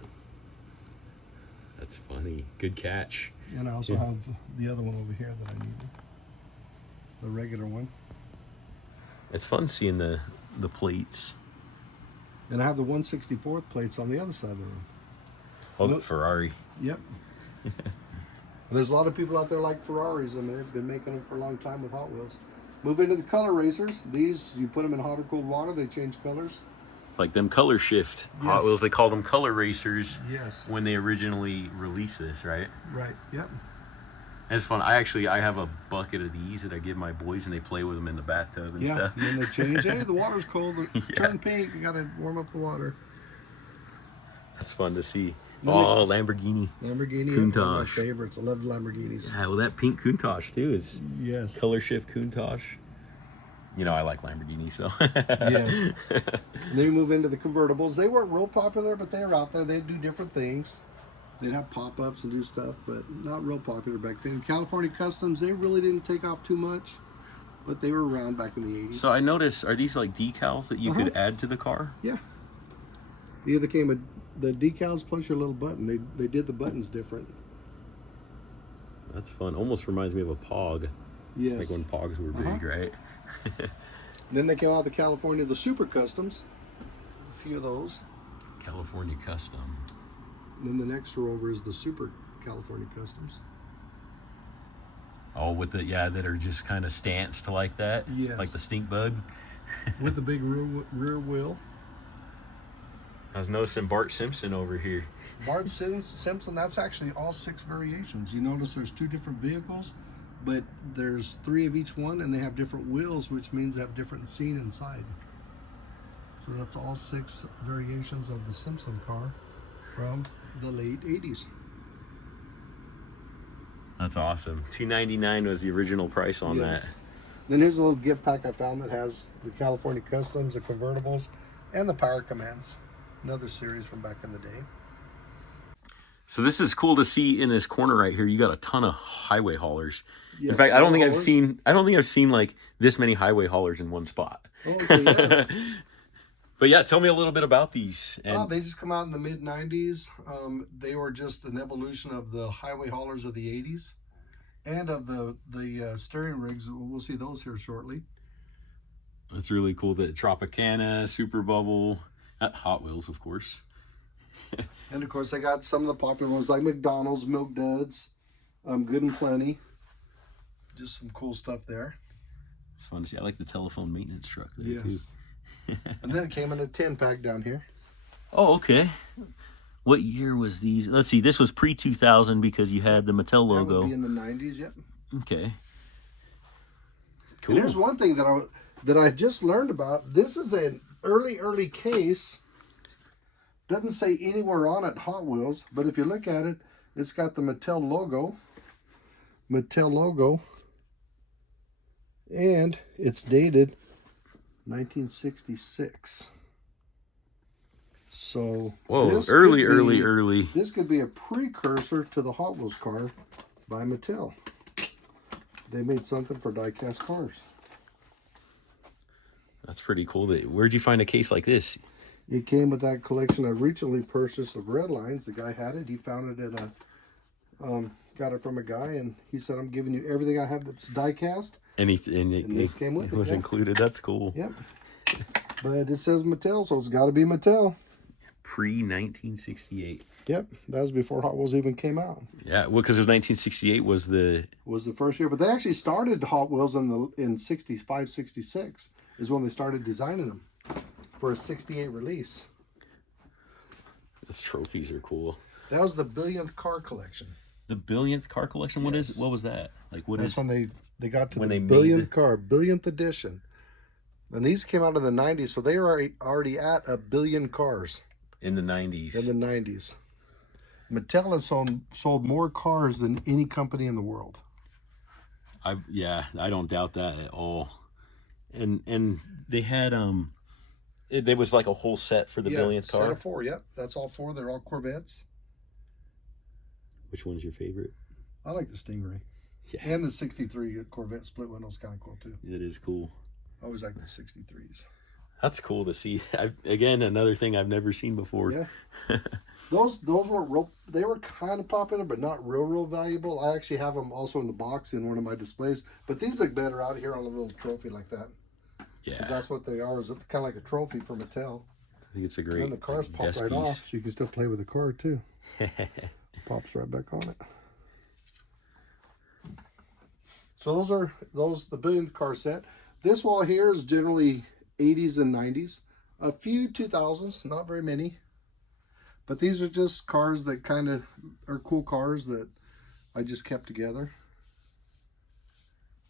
That's funny. Good catch. And I also have the other one over here that I needed. The regular one. It's fun seeing the plates. And I have the 1/64 plates on the other side of the room. Oh, Look. Ferrari. Yep. There's a lot of people out there like Ferraris, and they've been making them for a long time with Hot Wheels. Move into the color racers. These, you put them in hot or cold water, they change colors. Like them color shift Hot Yes. Wheels, they called them color racers Yes. when they originally released this, right? Right, yep. And it's fun. I have a bucket of these that I give my boys, and they play with them in the bathtub and Yeah, stuff. and then they change. Hey, the water's cold. Yeah. Turn pink. You got to warm up the water. That's fun to see. Then Oh, Lamborghini. Lamborghini. Countach. One of my favorites. I love Lamborghinis. Yeah, well, that pink Countach too is Yes. color shift Countach. You know, I like Lamborghini, so. Yes. And then you move into the convertibles. They weren't real popular, but they were out there. They'd do different things. They'd have pop-ups and do stuff, but not real popular back then. California Customs, they really didn't take off too much, but they were around back in the 80s. So I noticed, are these like decals that you could add to the car? Yeah. Yeah, they came with the decals plus your little button. They did the buttons different. That's fun. Almost reminds me of a Pog. Yes. Like when Pogs were big, right? Then they came out the California, the Super Customs. A few of those. California Custom. And then the next row over is the Super California Customs. Oh, with the, yeah, that are just kind of stanced like that? Yes. Like the stink bug? With the big rear wheel. I was noticing Bart Simpson over here. Bart Simpson, that's actually all 6 variations. You notice there's 2 different vehicles, but there's 3 of each one, and they have different wheels, which means they have different scene inside. So that's all 6 variations of the Simpson car from the late 80s. That's awesome. $299 was the original price on that. Then here's a little gift pack I found that has the California Customs, the convertibles, and the Power Commands. Another series from back in the day. So this is cool to see in this corner right here. You got a ton of highway haulers. Yes, in fact, I don't think haulers. I've seen like this many highway haulers in one spot. Oh, okay, yeah. But yeah, tell me a little bit about these. And They just come out in the mid 90s. They were just an evolution of the highway haulers of the 80s and of the steering rigs. We'll see those here shortly. that's really cool. The Tropicana, Super Bubble, Hot Wheels, of course. And of course, they got some of the popular ones like McDonald's, Milk Duds, Good and Plenty. Just some cool stuff there. It's fun to see. I like the telephone maintenance truck there too. And then it came in a 10-pack down here. Oh, okay. What year was these? Let's see. This was pre-2000 because you had the Mattel That logo. would be in the 90s, yep. Okay. Cool. And here's one thing that I just learned about. This is an early case. Doesn't say anywhere on it Hot Wheels, but if you look at it, it's got the Mattel logo. And it's dated 1966. So Whoa, this early. This could be a precursor to the Hot Wheels car by Mattel. They made something for die-cast cars. That's pretty cool. Where'd you find a case like this? It came with that collection I recently purchased of Redlines. The guy had it. He found it at a, got it from a guy, and he said, "I'm giving you everything I have that's die-cast." And this came with it it, was yeah. included. That's cool. Yep. But it says Mattel, so it's got to be Mattel. Pre-1968. Yep, that was before Hot Wheels even came out. Yeah, well, because of 1968 was the... Was the first year, but they actually started Hot Wheels in 65, 66 is when they started designing them for a 68 release. Those trophies are cool. That was the billionth car collection. The billionth car collection. What is? What was that? Like what That's is? when they got to when the they made billionth car, billionth edition. And these came out in the 90s, so they were already at 1 billion cars In the 90s. in the 90s. Mattel has sold more cars than any company in the world. I don't doubt that at all. And they had there was like a whole set for the billionth car. Set of 4. Yep, that's all 4. They're all Corvettes. Which one's your favorite? I like the Stingray. Yeah, And the 63 Corvette split window is kind of cool too. it is cool. I always like the 63s. That's cool to see. Again, another thing I've never seen before. Yeah. Those weren't real. They were kind of popular, but not real valuable. I actually have them also in the box in one of my displays. But these look better out here on a little trophy like that. Yeah. 'Cause that's what they are. Is kind of like a trophy for Mattel. I think it's a great And the cars pop desk right piece. off, so you can still play with the car too. Pops right back on it. So those are the billionth car set. This wall here is generally 80s and 90s. A few 2000s, not very many. But these are just cars that kind of are cool cars that I just kept together.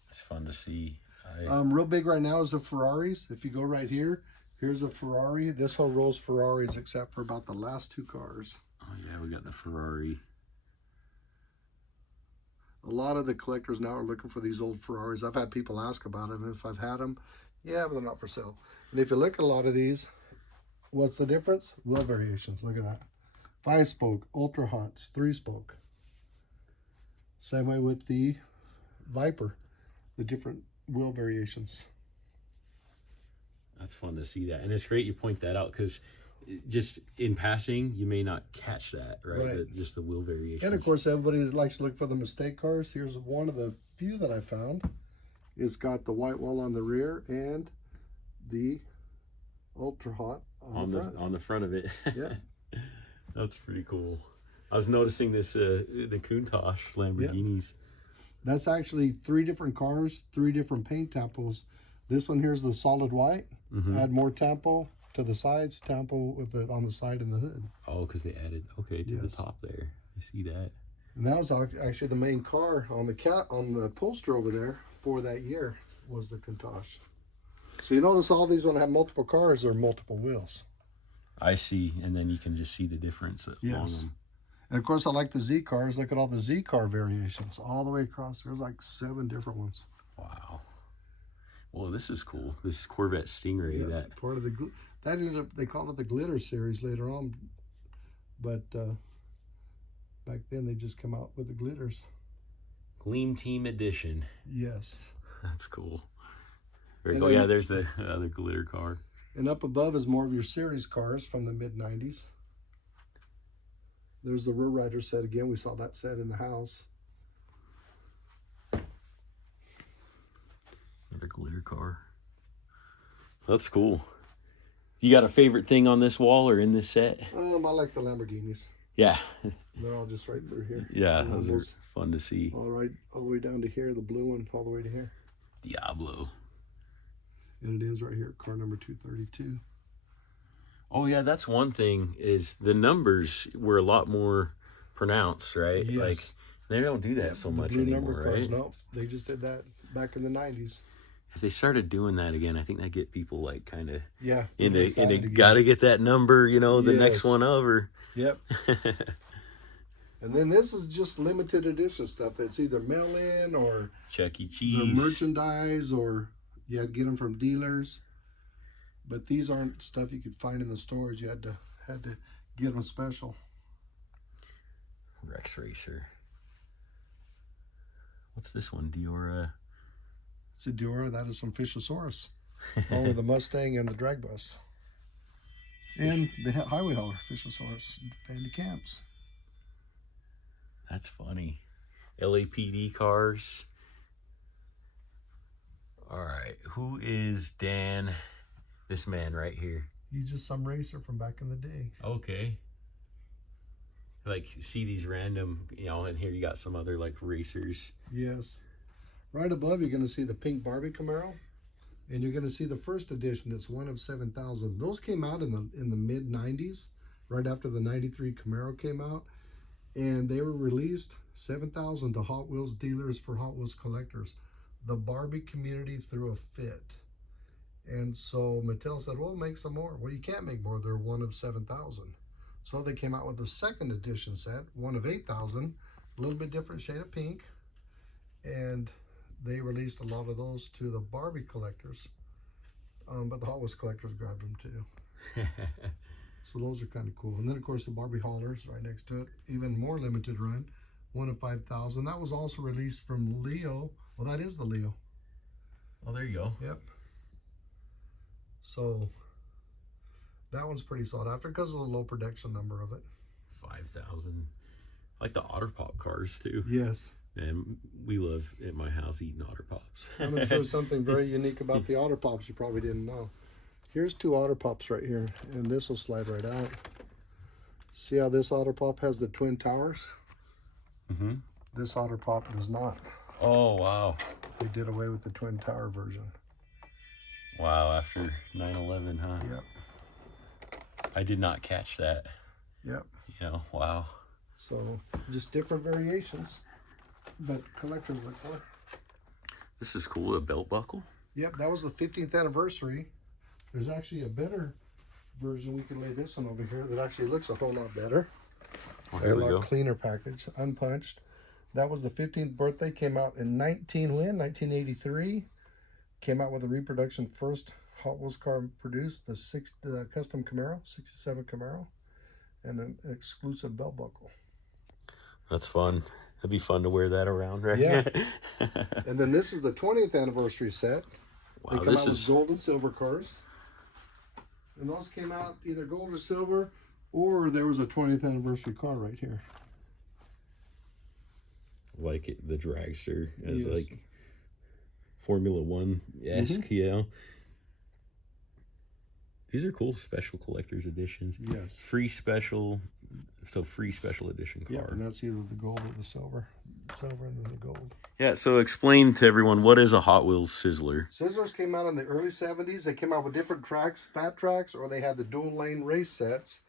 It's fun to see. Real big right now is the Ferraris. If you go right here, here's a Ferrari. This whole row's Ferraris except for about the last two cars. Oh yeah, we got the Ferrari. A lot of the collectors now are looking for these old Ferraris. I've had people ask about them. If I've had them, yeah, but they're not for sale. And if you look at a lot of these, what's the difference? Wheel variations. Look at that. 5-spoke, ultra hots, 3-spoke. Same way with the Viper, the different wheel variations. That's fun to see that, and it's great you point that out because just in passing you may not catch that, right? Just the wheel variations. And of course, everybody likes to look for the mistake cars. Here's one of the few that I found. It's got the white wall on the rear and the ultra hot on the front of it. Yeah. That's pretty cool. I was noticing this the Countach Lamborghinis. That's actually 3 different cars, 3 different paint tampos. This one here's the solid white. Add more tampo to the sides, tampo with it on the side and the hood. Oh, because they added to the top there. I see that. And that was actually the main car on the poster over there for that year was the Countach. So you notice all these when I have multiple cars or multiple wheels. I see, and then you can just see the difference. Yes. And of course, I like the Z cars. Look at all the Z car variations all the way across. There's like 7 different ones. Wow. Well, this is cool. This Corvette Stingray. Yeah, that part of the that ended up, they called it the Glitter series later on, but back then they just come out with the glitters. Gleam Team Edition. Yes. That's cool. Very cool. Yeah, there's the other glitter car. And up above is more of your series cars from the mid-90s. There's the Road Rider set again. We saw that set in the house. Another glitter car. That's cool. You got a favorite thing on this wall or in this set? I like the Lamborghinis. Yeah. They're all just right through here. Yeah, those are fun to see. All the way down to here. The blue one all the way to here. Diablo. And it ends right here, car number 232. Oh yeah, that's one thing is the numbers were a lot more pronounced, right? Yes. Like they don't do that so much anymore, right? No, they just did that back in the 90s. If they started doing that again, I think that get people like kind of into gotta get that number, the next one over. Yep. And then this is just limited edition stuff. It's either mail-in or Chuck E. Cheese merchandise, or you had to get them from dealers. But these aren't stuff you could find in the stores. You had to get them special. Rex Racer. What's this one? Diora. It's a Diora. That is from Fishosaurus. Along with the Mustang and the drag bus. And the highway hauler, Fishosaurus, Vandy Camps. That's funny. LAPD cars. All right. Who is Dan? This man right here. He's just some racer from back in the day. Okay. Like, see these random, and here you got some other, like, racers. Yes. Right above, you're going to see the pink Barbie Camaro. And you're going to see the first edition. It's one of 7,000. Those came out in the mid-90s, right after the 93 Camaro came out. And they were released 7,000 to Hot Wheels dealers for Hot Wheels collectors. The Barbie community threw a fit. And so Mattel said, well, make some more. Well, you can't make more. They're one of 7,000. So they came out with the second edition set, one of 8,000, a little bit different shade of pink. And they released a lot of those to the Barbie collectors. But the Hot Wheels collectors grabbed them too. So those are kind of cool. And then, of course, the Barbie haulers right next to it. Even more limited run, one of 5,000. That was also released from Leo. Well, that is the Leo. Oh, there you go. Yep. So that one's pretty sought after because of the low production number of it. 5,000. Like the Otter Pop cars too. Yes. And we love at my house eating Otter Pops. I'm going to show something very unique about the Otter Pops you probably didn't know. Here's two otter pops right here, and this will slide right out. See how this otter pop has the twin towers? Mm-hmm. This otter pop does not. Oh, wow. They did away with the twin tower version. Wow, after 9/11, huh? Yep. I did not catch that. Yep. You know, wow. So just different variations, but collectors look for. This is cool, a belt buckle. Yep, that was the 15th anniversary. There's actually a better version. We can lay this one over here that actually looks a whole lot better. Oh, A here we lot go. cleaner package, unpunched. That was the 15th birthday. Came out in 1983. Came out with a reproduction first Hot Wheels car produced, the custom Camaro, 67 Camaro, and an exclusive belt buckle. That's fun. It'd be fun to wear that around, right? Yeah. And then this is the 20th anniversary set. Wow, They come this out is with gold and silver cars. And those came out either gold or silver, or there was a 20th anniversary car right here. like the dragster as Yes. like Formula One-esque, you know. These are cool special collector's editions. Yes. Free special edition car. Yeah, and that's either the gold or the silver. Silver and then the gold. Yeah, so explain to everyone, what is a Hot Wheels Sizzler? Sizzlers came out in the early 70s. They came out with different tracks, fat tracks, or they had the dual lane race sets.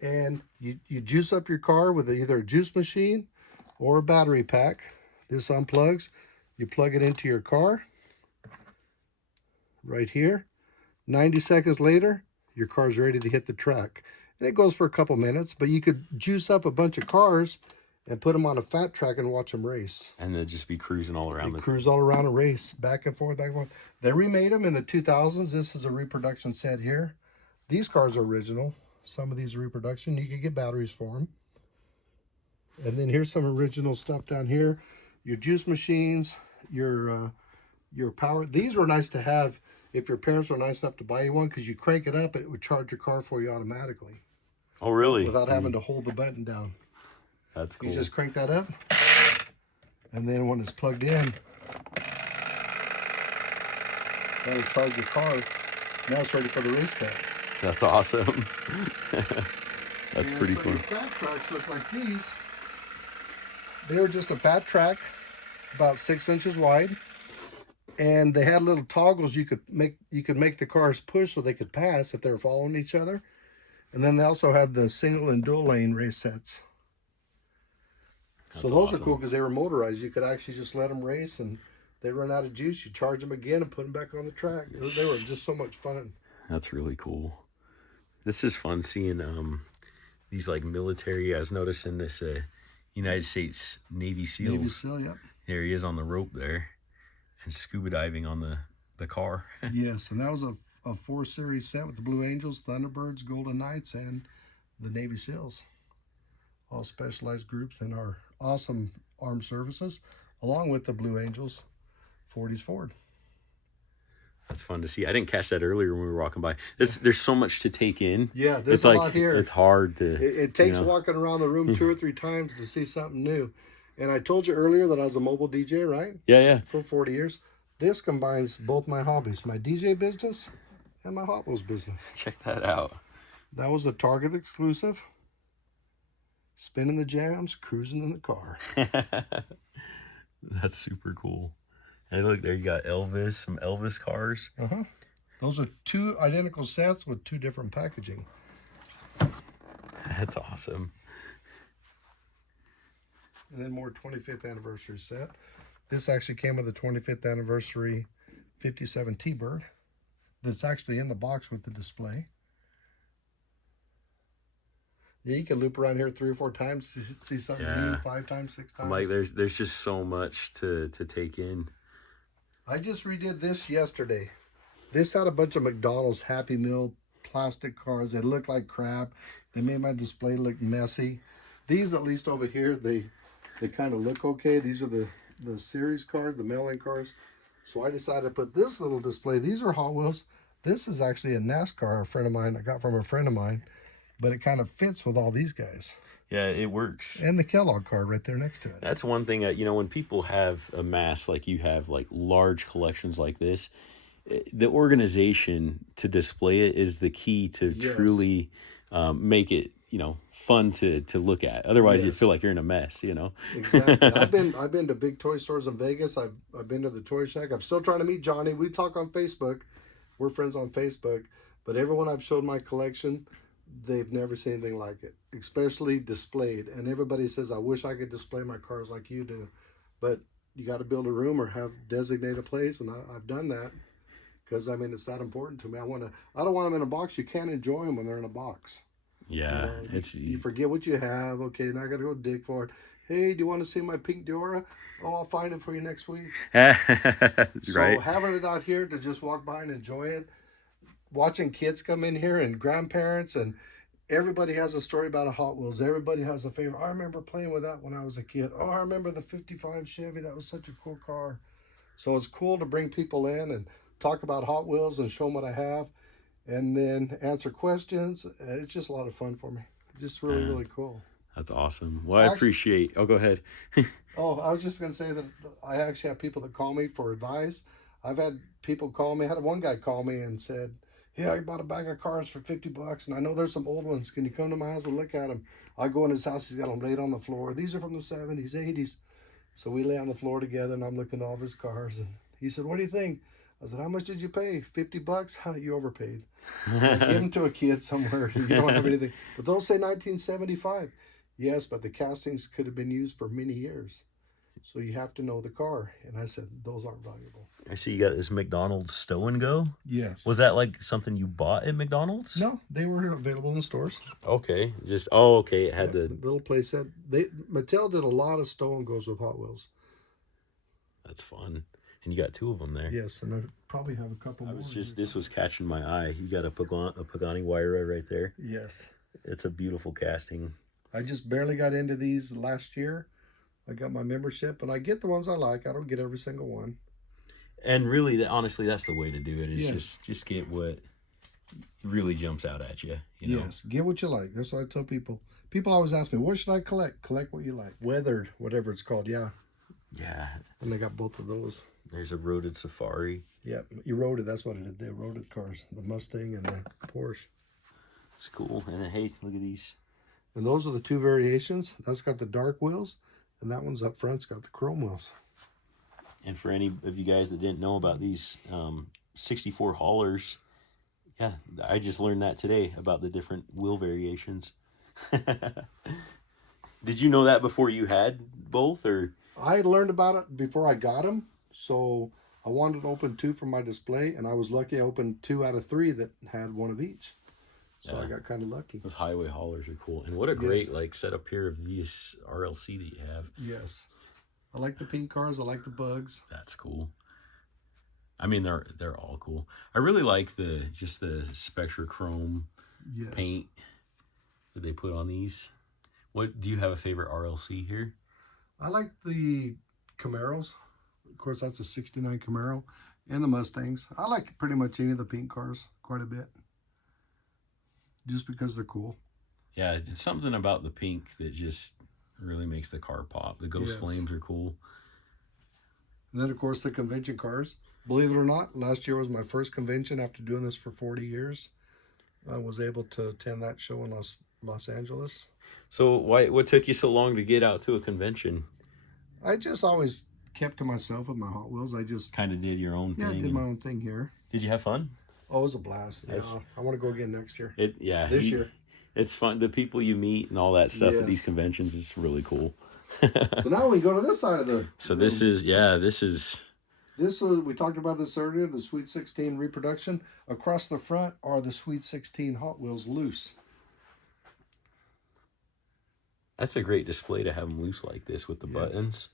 And you juice up your car with either a juice machine or a battery pack. This unplugs. You plug it into your car right here. 90 seconds later, your car's ready to hit the track. And it goes for a couple minutes, but you could juice up a bunch of cars and put them on a fat track and watch them race. And they'd just be cruising all around. They cruise all around and race, back and forth, back and forth. They remade them in the 2000s. This is a reproduction set here. These cars are original. Some of these are reproduction. You could get batteries for them. And then here's some original stuff down here. Your juice machines, your power. These were nice to have if your parents were nice enough to buy you one, because you crank it up and it would charge your car for you automatically. Oh, really? Without having to hold the button down. That's cool. You just crank that up, and then when it's plugged in, that'll charge your car. Now it's ready for the race car. That's awesome. That's And pretty so cool. your fat tracks look like these. They were just a fat track, about 6 inches wide, and they had little toggles you could make the cars push so they could pass if they were following each other. And then they also had the single and dual lane race sets. So those are cool because they were motorized. You could actually just let them race, and they run out of juice. You charge them again and put them back on the track. They were just so much fun. That's really cool. This is fun seeing these like military. I was noticing this United States Navy SEALs. Navy SEAL, yep. There he is on the rope there, and scuba diving on the car. Yes, and that was a 4 series set with the Blue Angels, Thunderbirds, Golden Knights, and the Navy SEALs. All specialized groups in our awesome armed services, along with the Blue Angels, 40s Ford. That's fun to see. I didn't catch that earlier when we were walking by. There's so much to take in. Yeah, there's it's a like, lot here. It's hard to. It takes you know. walking around the room 2 or 3 times to see something new. And I told you earlier that I was a mobile DJ, right? Yeah. For 40 years. This combines both my hobbies, my DJ business and my Hot Wheels business. Check that out. That was a Target exclusive. Spinning the jams, cruising in the car. That's super cool. And look, there you got Elvis, some Elvis cars. Uh-huh. Those are 2 identical sets with 2 different packaging. That's awesome. And then more 25th anniversary set. This actually came with a 25th anniversary 57 T-Bird that's actually in the box with the display. Yeah, you can loop around here 3 or 4 times, see something new, 5 times, 6 times. I'm like, there's just so much to take in. I just redid this yesterday. This had a bunch of McDonald's Happy Meal plastic cars. They looked like crap. They made my display look messy. These, at least over here, they kind of look okay. These are the series cars, the mail-in cars. So I decided to put this little display. These are Hot Wheels. This is actually a NASCAR friend of mine I got from a friend of mine, but it kind of fits with all these guys. Yeah, it works. And the Kellogg car right there next to it. That's one thing that, you know, when people have amassed, like you have, like large collections like this, the organization to display it is the key to Yes. truly make it, fun to look at. Otherwise, you Yes. feel like you're in a mess, Exactly. I've been to big toy stores in Vegas. I've been to the Toy Shack. I'm still trying to meet Johnny. We talk on Facebook. We're friends on Facebook. But everyone I've showed my collection, they've never seen anything like it, especially displayed. And everybody says, I wish I could display my cars like you do. But you got to build a room or have designate a place, and I've done that because I mean it's that important to me. I don't want them in a box. You can't enjoy them when they're in a box. Yeah, You forget what you have. Okay, now I got to go dig for it. Hey, do you want to see my pink Diora? Oh, I'll find it for you next week. So right. having it out here to just walk by and enjoy it, watching kids come in here and grandparents and everybody has a story about a Hot Wheels. Everybody has a favorite. I remember playing with that when I was a kid. Oh, I remember the 55 Chevy. That was such a cool car. So it's cool to bring people in and talk about Hot Wheels and show them what I have and then answer questions. It's just a lot of fun for me. Just really, really cool. That's awesome. Well, I appreciate. Oh, go ahead. Oh, I was just going to say that I actually have people that call me for advice. I've had people call me. I had one guy call me and said, "Yeah, I bought a bag of cars for $50, and I know there's some old ones. Can you come to my house and look at them?" I go in his house. He's got them laid on the floor. These are from the 70s, 80s. So we lay on the floor together, and I'm looking at all of his cars. And he said, "What do you think?" I said, "How much did you pay? $50? Huh, you overpaid. Give them to a kid somewhere. You don't have anything." But those say 1975. Yes, but the castings could have been used for many years. So you have to know the car. And I said, those aren't valuable. I see you got this McDonald's Stow and Go. Yes. Was that like something you bought at McDonald's? No, they were available in the stores. Okay. Okay. It had the little place set. Mattel did a lot of Stow and Goes with Hot Wheels. That's fun. And you got two of them there. Yes, and I probably have a couple more. This was catching my eye. You got a Pagani Huayra right there. Yes. It's a beautiful casting. I just barely got into these last year. I got my membership, and I get the ones I like. I don't get every single one. And really, honestly, that's the way to do it. Is just get what really jumps out at you. You know? Yes, get what you like. That's what I tell people. People always ask me, "What should I collect?" Collect what you like. Weathered, whatever it's called. Yeah. Yeah. And they got both of those. There's a Eroded Safari. Yeah, eroded. That's what it is. The eroded cars, the Mustang and the Porsche. It's cool. And hey, look at these. And those are the two variations. That's got the dark wheels, and that one's up front's got the chrome wheels. And for any of you guys that didn't know about these 64 haulers, yeah, I just learned that today about the different wheel variations. Did you know that before you had both, or? I learned about it before I got them, so I wanted to open two for my display, and I was lucky I opened 2 out of 3 that had one of each. So I got kind of lucky. Those highway haulers are cool. And what a great setup here of this RLC that you have. Yes. I like the pink cars. I like the bugs. That's cool. I mean, they're all cool. I really like the Spectrachrome paint that they put on these. What do you have a favorite RLC here? I like the Camaros. Of course, that's a 69 Camaro. And the Mustangs. I like pretty much any of the pink cars quite a bit. Just because they're cool. Yeah, it's something about the pink that just really makes the car pop. The Ghost Flames are cool. And then, of course, the convention cars. Believe it or not, last year was my first convention after doing this for 40 years. I was able to attend that show in Los Angeles. So what took you so long to get out to a convention? I just always kept to myself with my Hot Wheels. I just kind of did your own thing. Yeah, I did my own thing here. Did you have fun? Oh, it was a blast. Yeah, I want to go again next year. This year. It's fun. The people you meet and all that stuff at these conventions is really cool. So now we go to this side of the. So this is. This we talked about this earlier. The Sweet 16 reproduction. Across the front are the Sweet 16 Hot Wheels loose. That's a great display to have them loose like this with the buttons.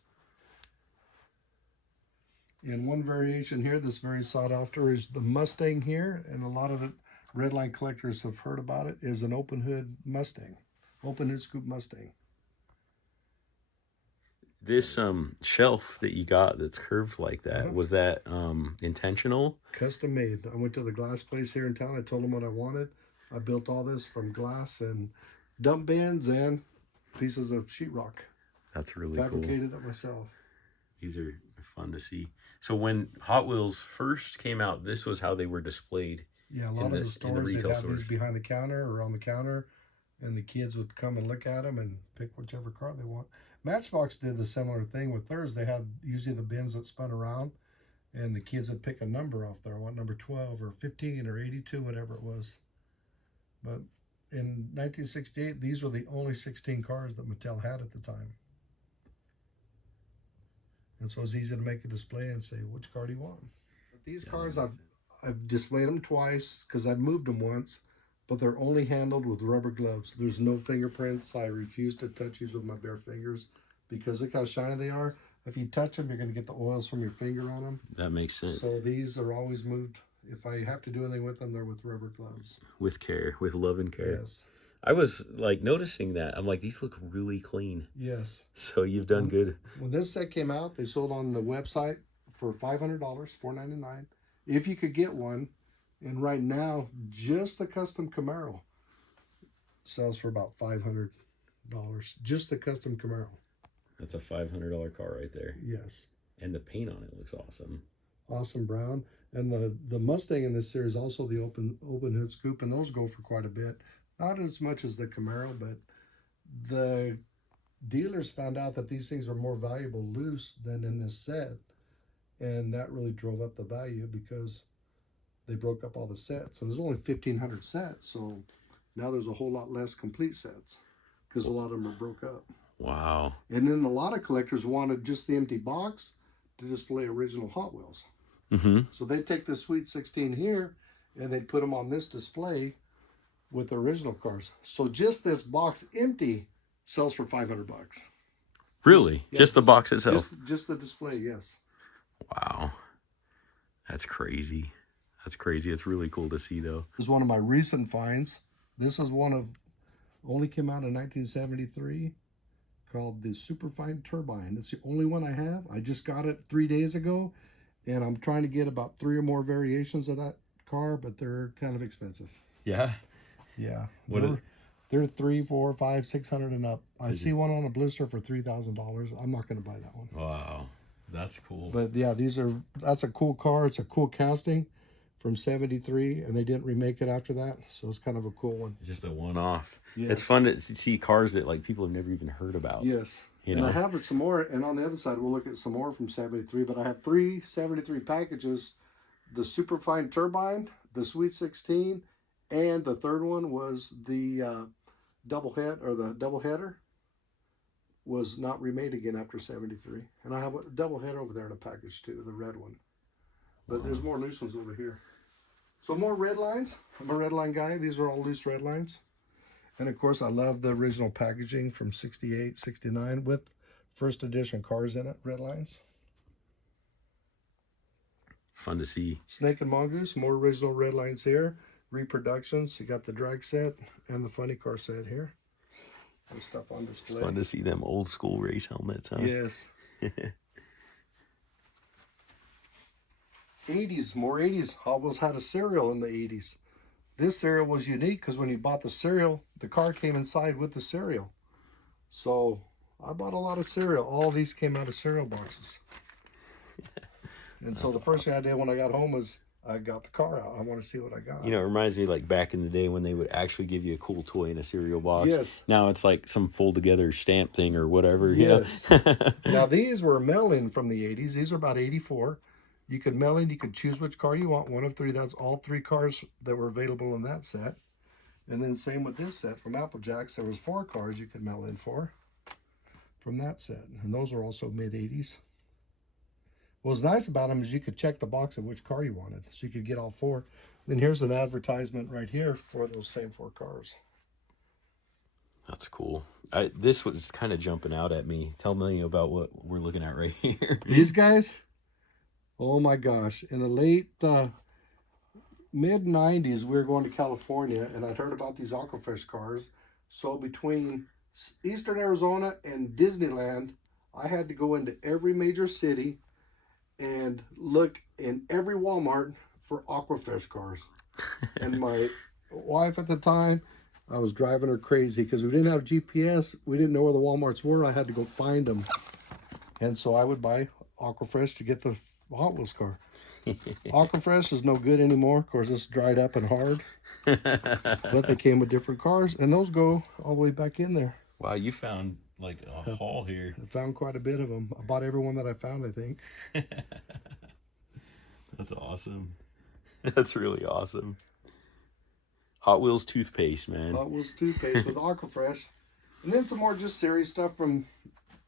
In one variation here, this very sought after is the Mustang here, and a lot of the Redline collectors have heard about it, is an open hood Mustang. Open hood scoop Mustang. This shelf that you got that's curved like that, was that intentional? Custom made. I went to the glass place here in town. I told them what I wanted. I built all this from glass and dump bins and pieces of sheetrock. That's really cool. Fabricated it myself. These are fun to see. So when Hot Wheels first came out, this was how they were displayed. Yeah, a lot of the stores, they'd have these behind the counter or on the counter, and the kids would come and look at them and pick whichever car they want. Matchbox did the similar thing with theirs. They had usually the bins that spun around, and the kids would pick a number off there. I want number 12 or 15 or 82, whatever it was. But in 1968, these were the only 16 cars that Mattel had at the time. And so it's easy to make a display and say, which car do you want? But these cars, I've displayed them twice because I've moved them once, but they're only handled with rubber gloves. There's no fingerprints. I refuse to touch these with my bare fingers because look how shiny they are. If you touch them, you're going to get the oils from your finger on them. That makes sense. So these are always moved. If I have to do anything with them, they're with rubber gloves. With care, with love and care. Yes. I was like noticing that. I'm like, these look really clean. Yes. So you've done good. When this set came out, they sold on the website for $500, $499. If you could get one. And right now, just the custom Camaro sells for about $500. Just the custom Camaro. That's a $500 car right there. Yes. And the paint on it looks awesome. Awesome brown. And the Mustang in this series, also the open hood scoop, and those go for quite a bit. Not as much as the Camaro, but the dealers found out that these things are more valuable loose than in this set. And that really drove up the value because they broke up all the sets. And there's only 1,500 sets, so now there's a whole lot less complete sets because a lot of them are broke up. Wow. And then a lot of collectors wanted just the empty box to display original Hot Wheels. Mm-hmm. So they take the Sweet 16 here and they put them on this display with the original cars. So just this box empty sells for $500. Really? Just the box itself? Just the display, yes. Wow. That's crazy. That's crazy. It's really cool to see, though. This is one of my recent finds. This is one of, only came out in 1973, called the Superfine Turbine. It's the only one I have. I just got it 3 days ago, and I'm trying to get about 3 or more variations of that car, but they're kind of expensive. Yeah? Yeah. They're $300, $400, $500, $600 and up. I see one on a blister for $3,000. I'm not going to buy that one. Wow. That's cool. But yeah, that's a cool car. It's a cool casting from 73, and they didn't remake it after that, so it's kind of a cool one. Just a one-off. Yes. It's fun to see cars that like people have never even heard about. Yes. You and know? I have some more, and on the other side we'll look at some more from 73, but I have 3 73 packages: the Superfine Turbine, the Sweet 16, and the third one was the double header was not remade again after 73. And I have a double header over there in a package too, the red one. But there's more loose ones over here. So more red lines. I'm a red line guy. These are all loose red lines. And of course, I love the original packaging from 68, 69 with first edition cars in it, red lines. Fun to see. Snake and Mongoose, more original red lines here. Reproductions. You got the drag set and the funny car set here. And stuff on display. It's fun to see them old school race helmets, huh? Yes. 80s, more 80s. Hot Wheels had a cereal in the 80s. This cereal was unique because when you bought the cereal, the car came inside with the cereal. So I bought a lot of cereal. All these came out of cereal boxes. And so the first thing I did when I got home was I got the car out. I want to see what I got. You know, it reminds me like back in the day when they would actually give you a cool toy in a cereal box. Yes. Now it's like some fold together stamp thing or whatever. Yes. You know? Now these were mail-in from the 80s. These are about 84. You could mail in. You could choose which car you want. One of 3. That's all 3 cars that were available in that set. And then same with this set from Applejacks. There was 4 cars you could mail in for from that set. And those are also mid-80s. What was nice about them is you could check the box of which car you wanted. So you could get all 4. Then here's an advertisement right here for those same 4 cars. That's cool. This was kind of jumping out at me. Tell me about what we're looking at right here. These guys, oh my gosh. In the late mid-90s, we were going to California, and I'd heard about these Aquafish cars. So between Eastern Arizona and Disneyland, I had to go into every major city and look in every Walmart for Aquafish cars. And my wife at the time, I was driving her crazy because we didn't have GPS. We didn't know where the Walmarts were. I had to go find them. And so I would buy Aquafresh to get the Hot Wheels car. Aquafresh is no good anymore. Of course, it's dried up and hard. But they came with different cars, and those go all the way back in there. Wow, you found like a haul here. I found quite a bit of them. I bought every one that I found, I think. That's awesome. That's really awesome. Hot Wheels toothpaste, man. Hot Wheels toothpaste with Aquafresh. And then some more just series stuff from,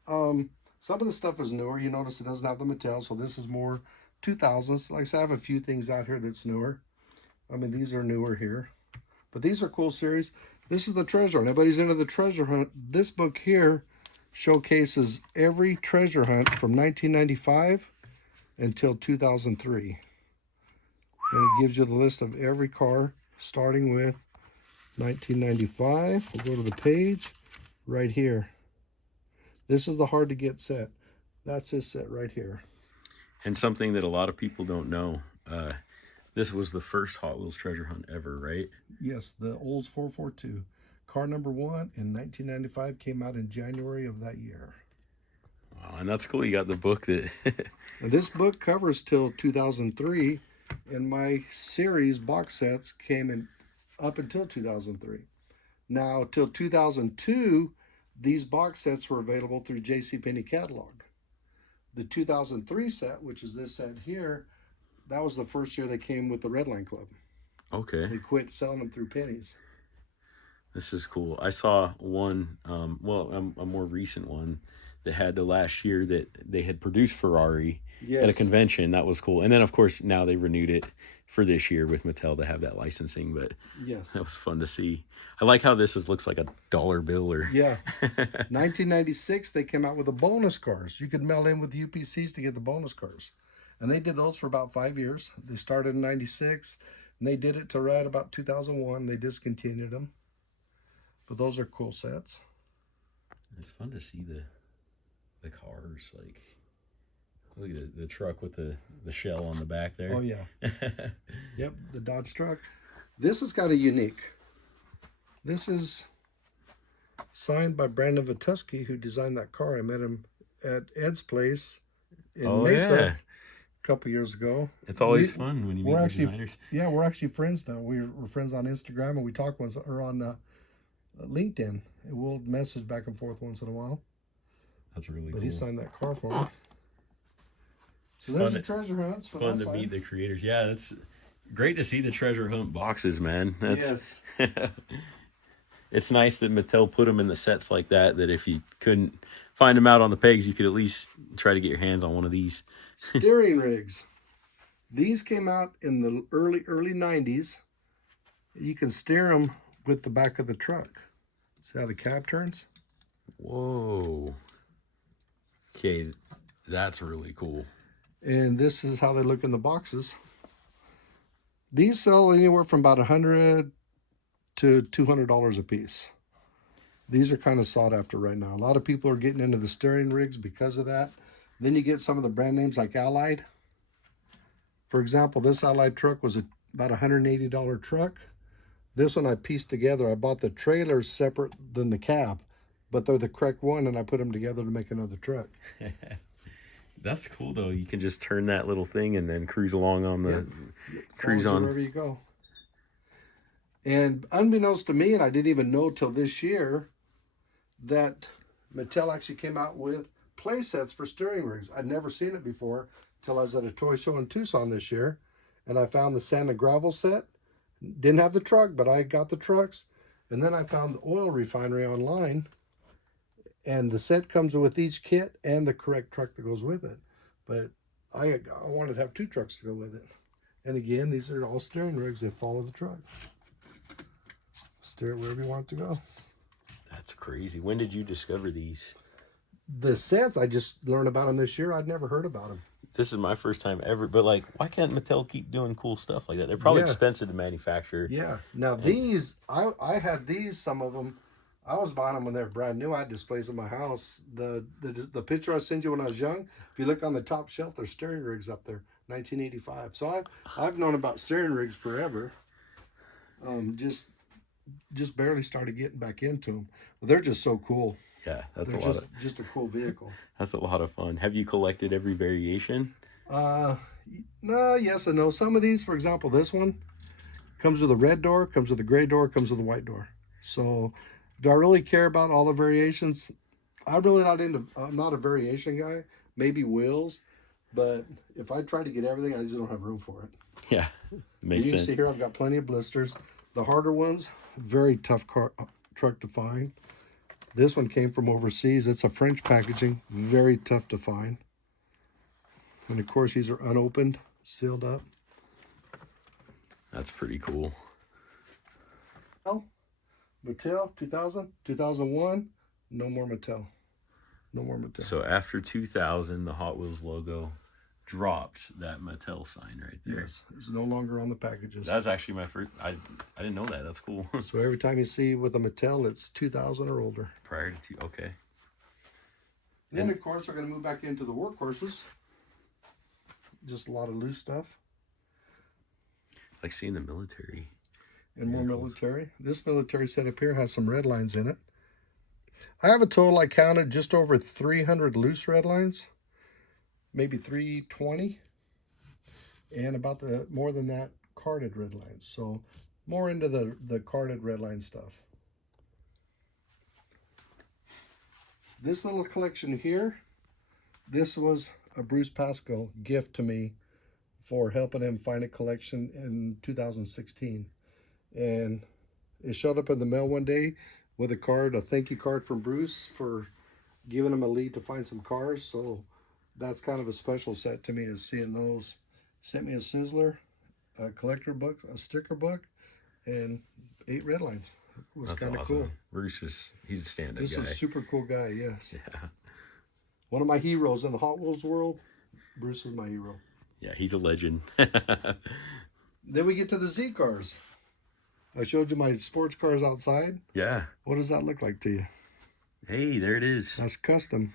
some of the stuff is newer. You notice it doesn't have the Mattel, so this is more 2000s. Like I said, I have a few things out here that's newer. I mean, these are newer here. But these are cool series. This is the treasure hunt. Everybody's into the treasure hunt. This book here showcases every treasure hunt from 1995 until 2003. And it gives you the list of every car starting with 1995. We'll go to the page right here. This is the hard to get set. That's this set right here. And something that a lot of people don't know, this was the first Hot Wheels treasure hunt ever, right? Yes, the Olds 442. Car number 1 in 1995 came out in January of that year. Wow, and that's cool. You got the book that... And this book covers till 2003, and my series box sets came in up until 2003. Now, till 2002, these box sets were available through JCPenney catalog. The 2003 set, which is this set here, that was the first year they came with the Redline Club. Okay. They quit selling them through pennies. This is cool. I saw one, a more recent one that had the last year that they had produced Ferrari at a convention. That was cool. And then, of course, now they renewed it for this year with Mattel to have that licensing. But yes, that was fun to see. I like how this looks like a dollar bill. Or yeah. 1996, they came out with the bonus cars. You could mail in with UPCs to get the bonus cars. And they did those for about 5 years. They started in 96, and they did it to right about 2001. They discontinued them. But those are cool sets. It's fun to see the cars. Like, look at the truck with the shell on the back there. Oh, yeah. Yep, the Dodge truck. This is kind of unique. This is signed by Brandon Vituski, who designed that car. I met him at Ed's place in Mesa a couple years ago. It's always fun when you meet designers. Yeah, we're actually friends now. We're friends on Instagram, and we talk once or on LinkedIn. And we'll message back and forth once in a while. That's really cool. But he signed that car for me. So there's the treasure hunt. It's fun to meet the creators. Yeah, it's great to see the treasure hunt boxes, man. Yes. It's nice that Mattel put them in the sets like that, that if you couldn't find them out on the pegs, you could at least try to get your hands on one of these. Steering rigs. These came out in the early 90s. You can steer them with the back of the truck. See how the cab turns? Whoa. Okay, that's really cool. And this is how they look in the boxes. These sell anywhere from about $100 to $200 a piece. These are kind of sought after right now. A lot of people are getting into the steering rigs because of that. Then you get some of the brand names like Allied. For example, this Allied truck was about $180 truck. This one I pieced together. I bought the trailers separate than the cab, but they're the correct one, and I put them together to make another truck. That's cool, though. You can just turn that little thing and then cruise along on the cruise on wherever you go. And unbeknownst to me, and I didn't even know till this year, that Mattel actually came out with play sets for steering rigs. I'd never seen it before till I was at a toy show in Tucson this year, and I found the Sand and Gravel set. Didn't have the truck, but I got the trucks. And then I found the oil refinery online, and the set comes with each kit and the correct truck that goes with it. But I wanted to have 2 trucks to go with it. And again, these are all steering rigs that follow the truck. Steer it wherever you want it to go. That's crazy. When did you discover these? The sets, I just learned about them this year. I'd never heard about them. This is my first time ever, but like, why can't Mattel keep doing cool stuff like that? They're probably expensive to manufacture. Yeah. Now these, I had these, some of them, I was buying them when they were brand new. I had displays in my house. The picture I sent you when I was young, if you look on the top shelf, there's steering rigs up there, 1985. So I've known about steering rigs forever. Just just barely started getting back into them. But they're just so cool. Yeah, that's They're a lot of just a cool vehicle. that's a lot of fun. Have you collected every variation? No, yes and no. Some of these, for example, this one comes with a red door, comes with a gray door, comes with a white door. So, do I really care about all the variations? I'm really not into. I'm not a variation guy. Maybe wheels, but if I try to get everything, I just don't have room for it. Yeah, makes You can sense. see here, I've got plenty of blisters. The harder ones, very tough truck to find. This one came from overseas. It's a French packaging, very tough to find. And of course, these are unopened, sealed up. That's pretty cool. Mattel, 2000, 2001, no more Mattel. No more Mattel. So after 2000, the Hot Wheels logo dropped that Mattel sign right there. Yes, it's no longer on the packages. That's actually my first. I didn't know that. That's cool. So every time you see with a Mattel, it's 2000 or older. Prior to okay. Then of course we're going to move back into the workhorses. Just a lot of loose stuff. Like seeing the military. And more military. This military setup here has some red lines in it. I have a total, I counted, just over 300 loose red lines. Maybe 320. And about more than that, carded red lines. So more into the carded red line stuff. This little collection here, this was a Bruce Pascoe gift to me for helping him find a collection in 2016. And it showed up in the mail one day with a card, a thank you card from Bruce for giving him a lead to find some cars. So that's kind of a special set to me, is seeing those. Sent me a Sizzler, a collector book, a sticker book, and 8 red lines. It was kind of awesome. cool. Bruce he's a stand-up guy. This is a super cool guy, yes. Yeah. One of my heroes in the Hot Wheels world. Bruce is my hero. Yeah, he's a legend. Then we get to the Z cars. I showed you my sports cars outside. Yeah. What does that look like to you? Hey, there it is. That's custom.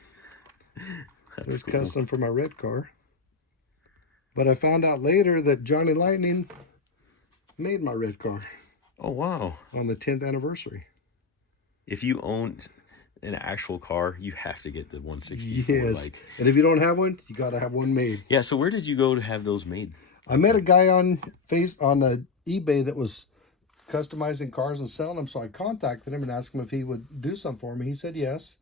That's cool. Custom for my red car. But I found out later that Johnny Lightning made my red car. Oh, wow. On the 10th anniversary. If you own an actual car, you have to get the 164. Yes. And if you don't have one, you got to have one made. Yeah, so where did you go to have those made? I met a guy on eBay that was customizing cars and selling them. So I contacted him and asked him if he would do some for me. He said yes.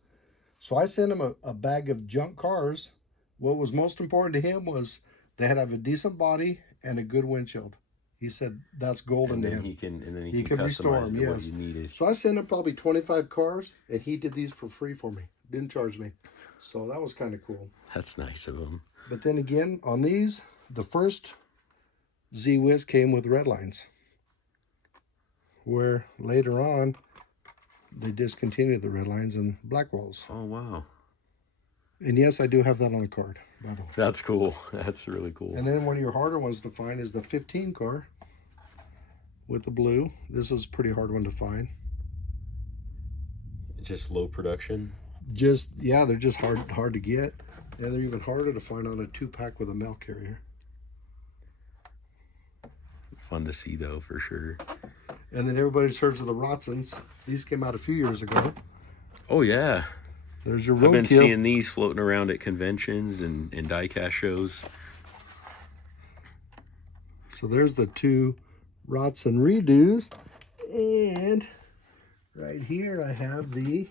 So I sent him a bag of junk cars. What was most important to him was they had to have a decent body and a good windshield. He said that's golden to him. He can restore customize them, what yes. you needed. So I sent him probably 25 cars, and he did these for free for me. Didn't charge me. So that was kind of cool. That's nice of him. But then again, on these, the first Z-Wiz came with red lines. Where later on, they discontinued the red lines and black walls. Oh, wow. And yes, I do have that on a card, by the way. That's cool. That's really cool. And then one of your harder ones to find is the 15 car with the blue. This is a pretty hard one to find. Just low production? Yeah, they're just hard to get. And they're even harder to find on a 2-pack with a mail carrier. Fun to see, though, for sure. And then everybody's heard of the Rotsons. These came out a few years ago. Oh, yeah. There's your roadkill. I've been seeing these floating around at conventions and diecast shows. So there's the 2 Rotson redos. And right here I have the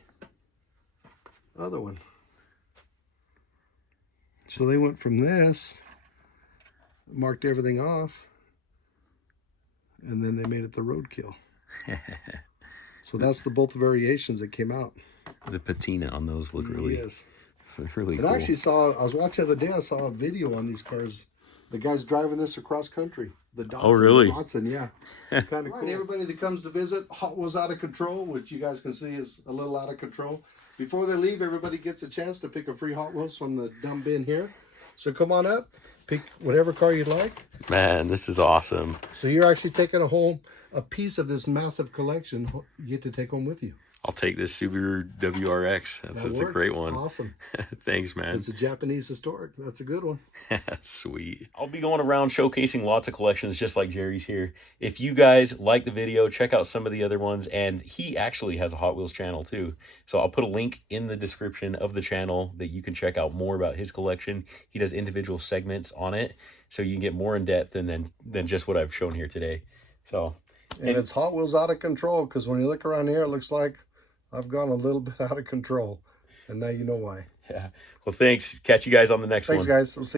other one. So they went from this, marked everything off, and then they made it the roadkill. So that's both variations that came out. The patina on those look really, really cool. And I actually I was watching the other day, I saw a video on these cars. The guy's driving this across country. The Datsun, oh, really? Datsun, yeah. Kind of cool. Everybody that comes to visit, Hot Wheels Out of Control, which you guys can see is a little out of control. Before they leave, everybody gets a chance to pick a free Hot Wheels from the dumb bin here. So come on up, pick whatever car you'd like. Man, this is awesome. So you're actually taking a piece of this massive collection you get to take home with you. I'll take this Subaru WRX. That's a great one. Awesome. Thanks, man. It's a Japanese historic. That's a good one. Sweet. I'll be going around showcasing lots of collections just like Jerry's here. If you guys like the video, check out some of the other ones. And he actually has a Hot Wheels channel too. So I'll put a link in the description of the channel that you can check out more about his collection. He does individual segments on it, so you can get more in depth than just what I've shown here today. So, and it's Hot Wheels out of control, because when you look around here, it looks like I've gone a little bit out of control. And now you know why. Yeah. Well, thanks. Catch you guys on the next one. Thanks, guys. We'll see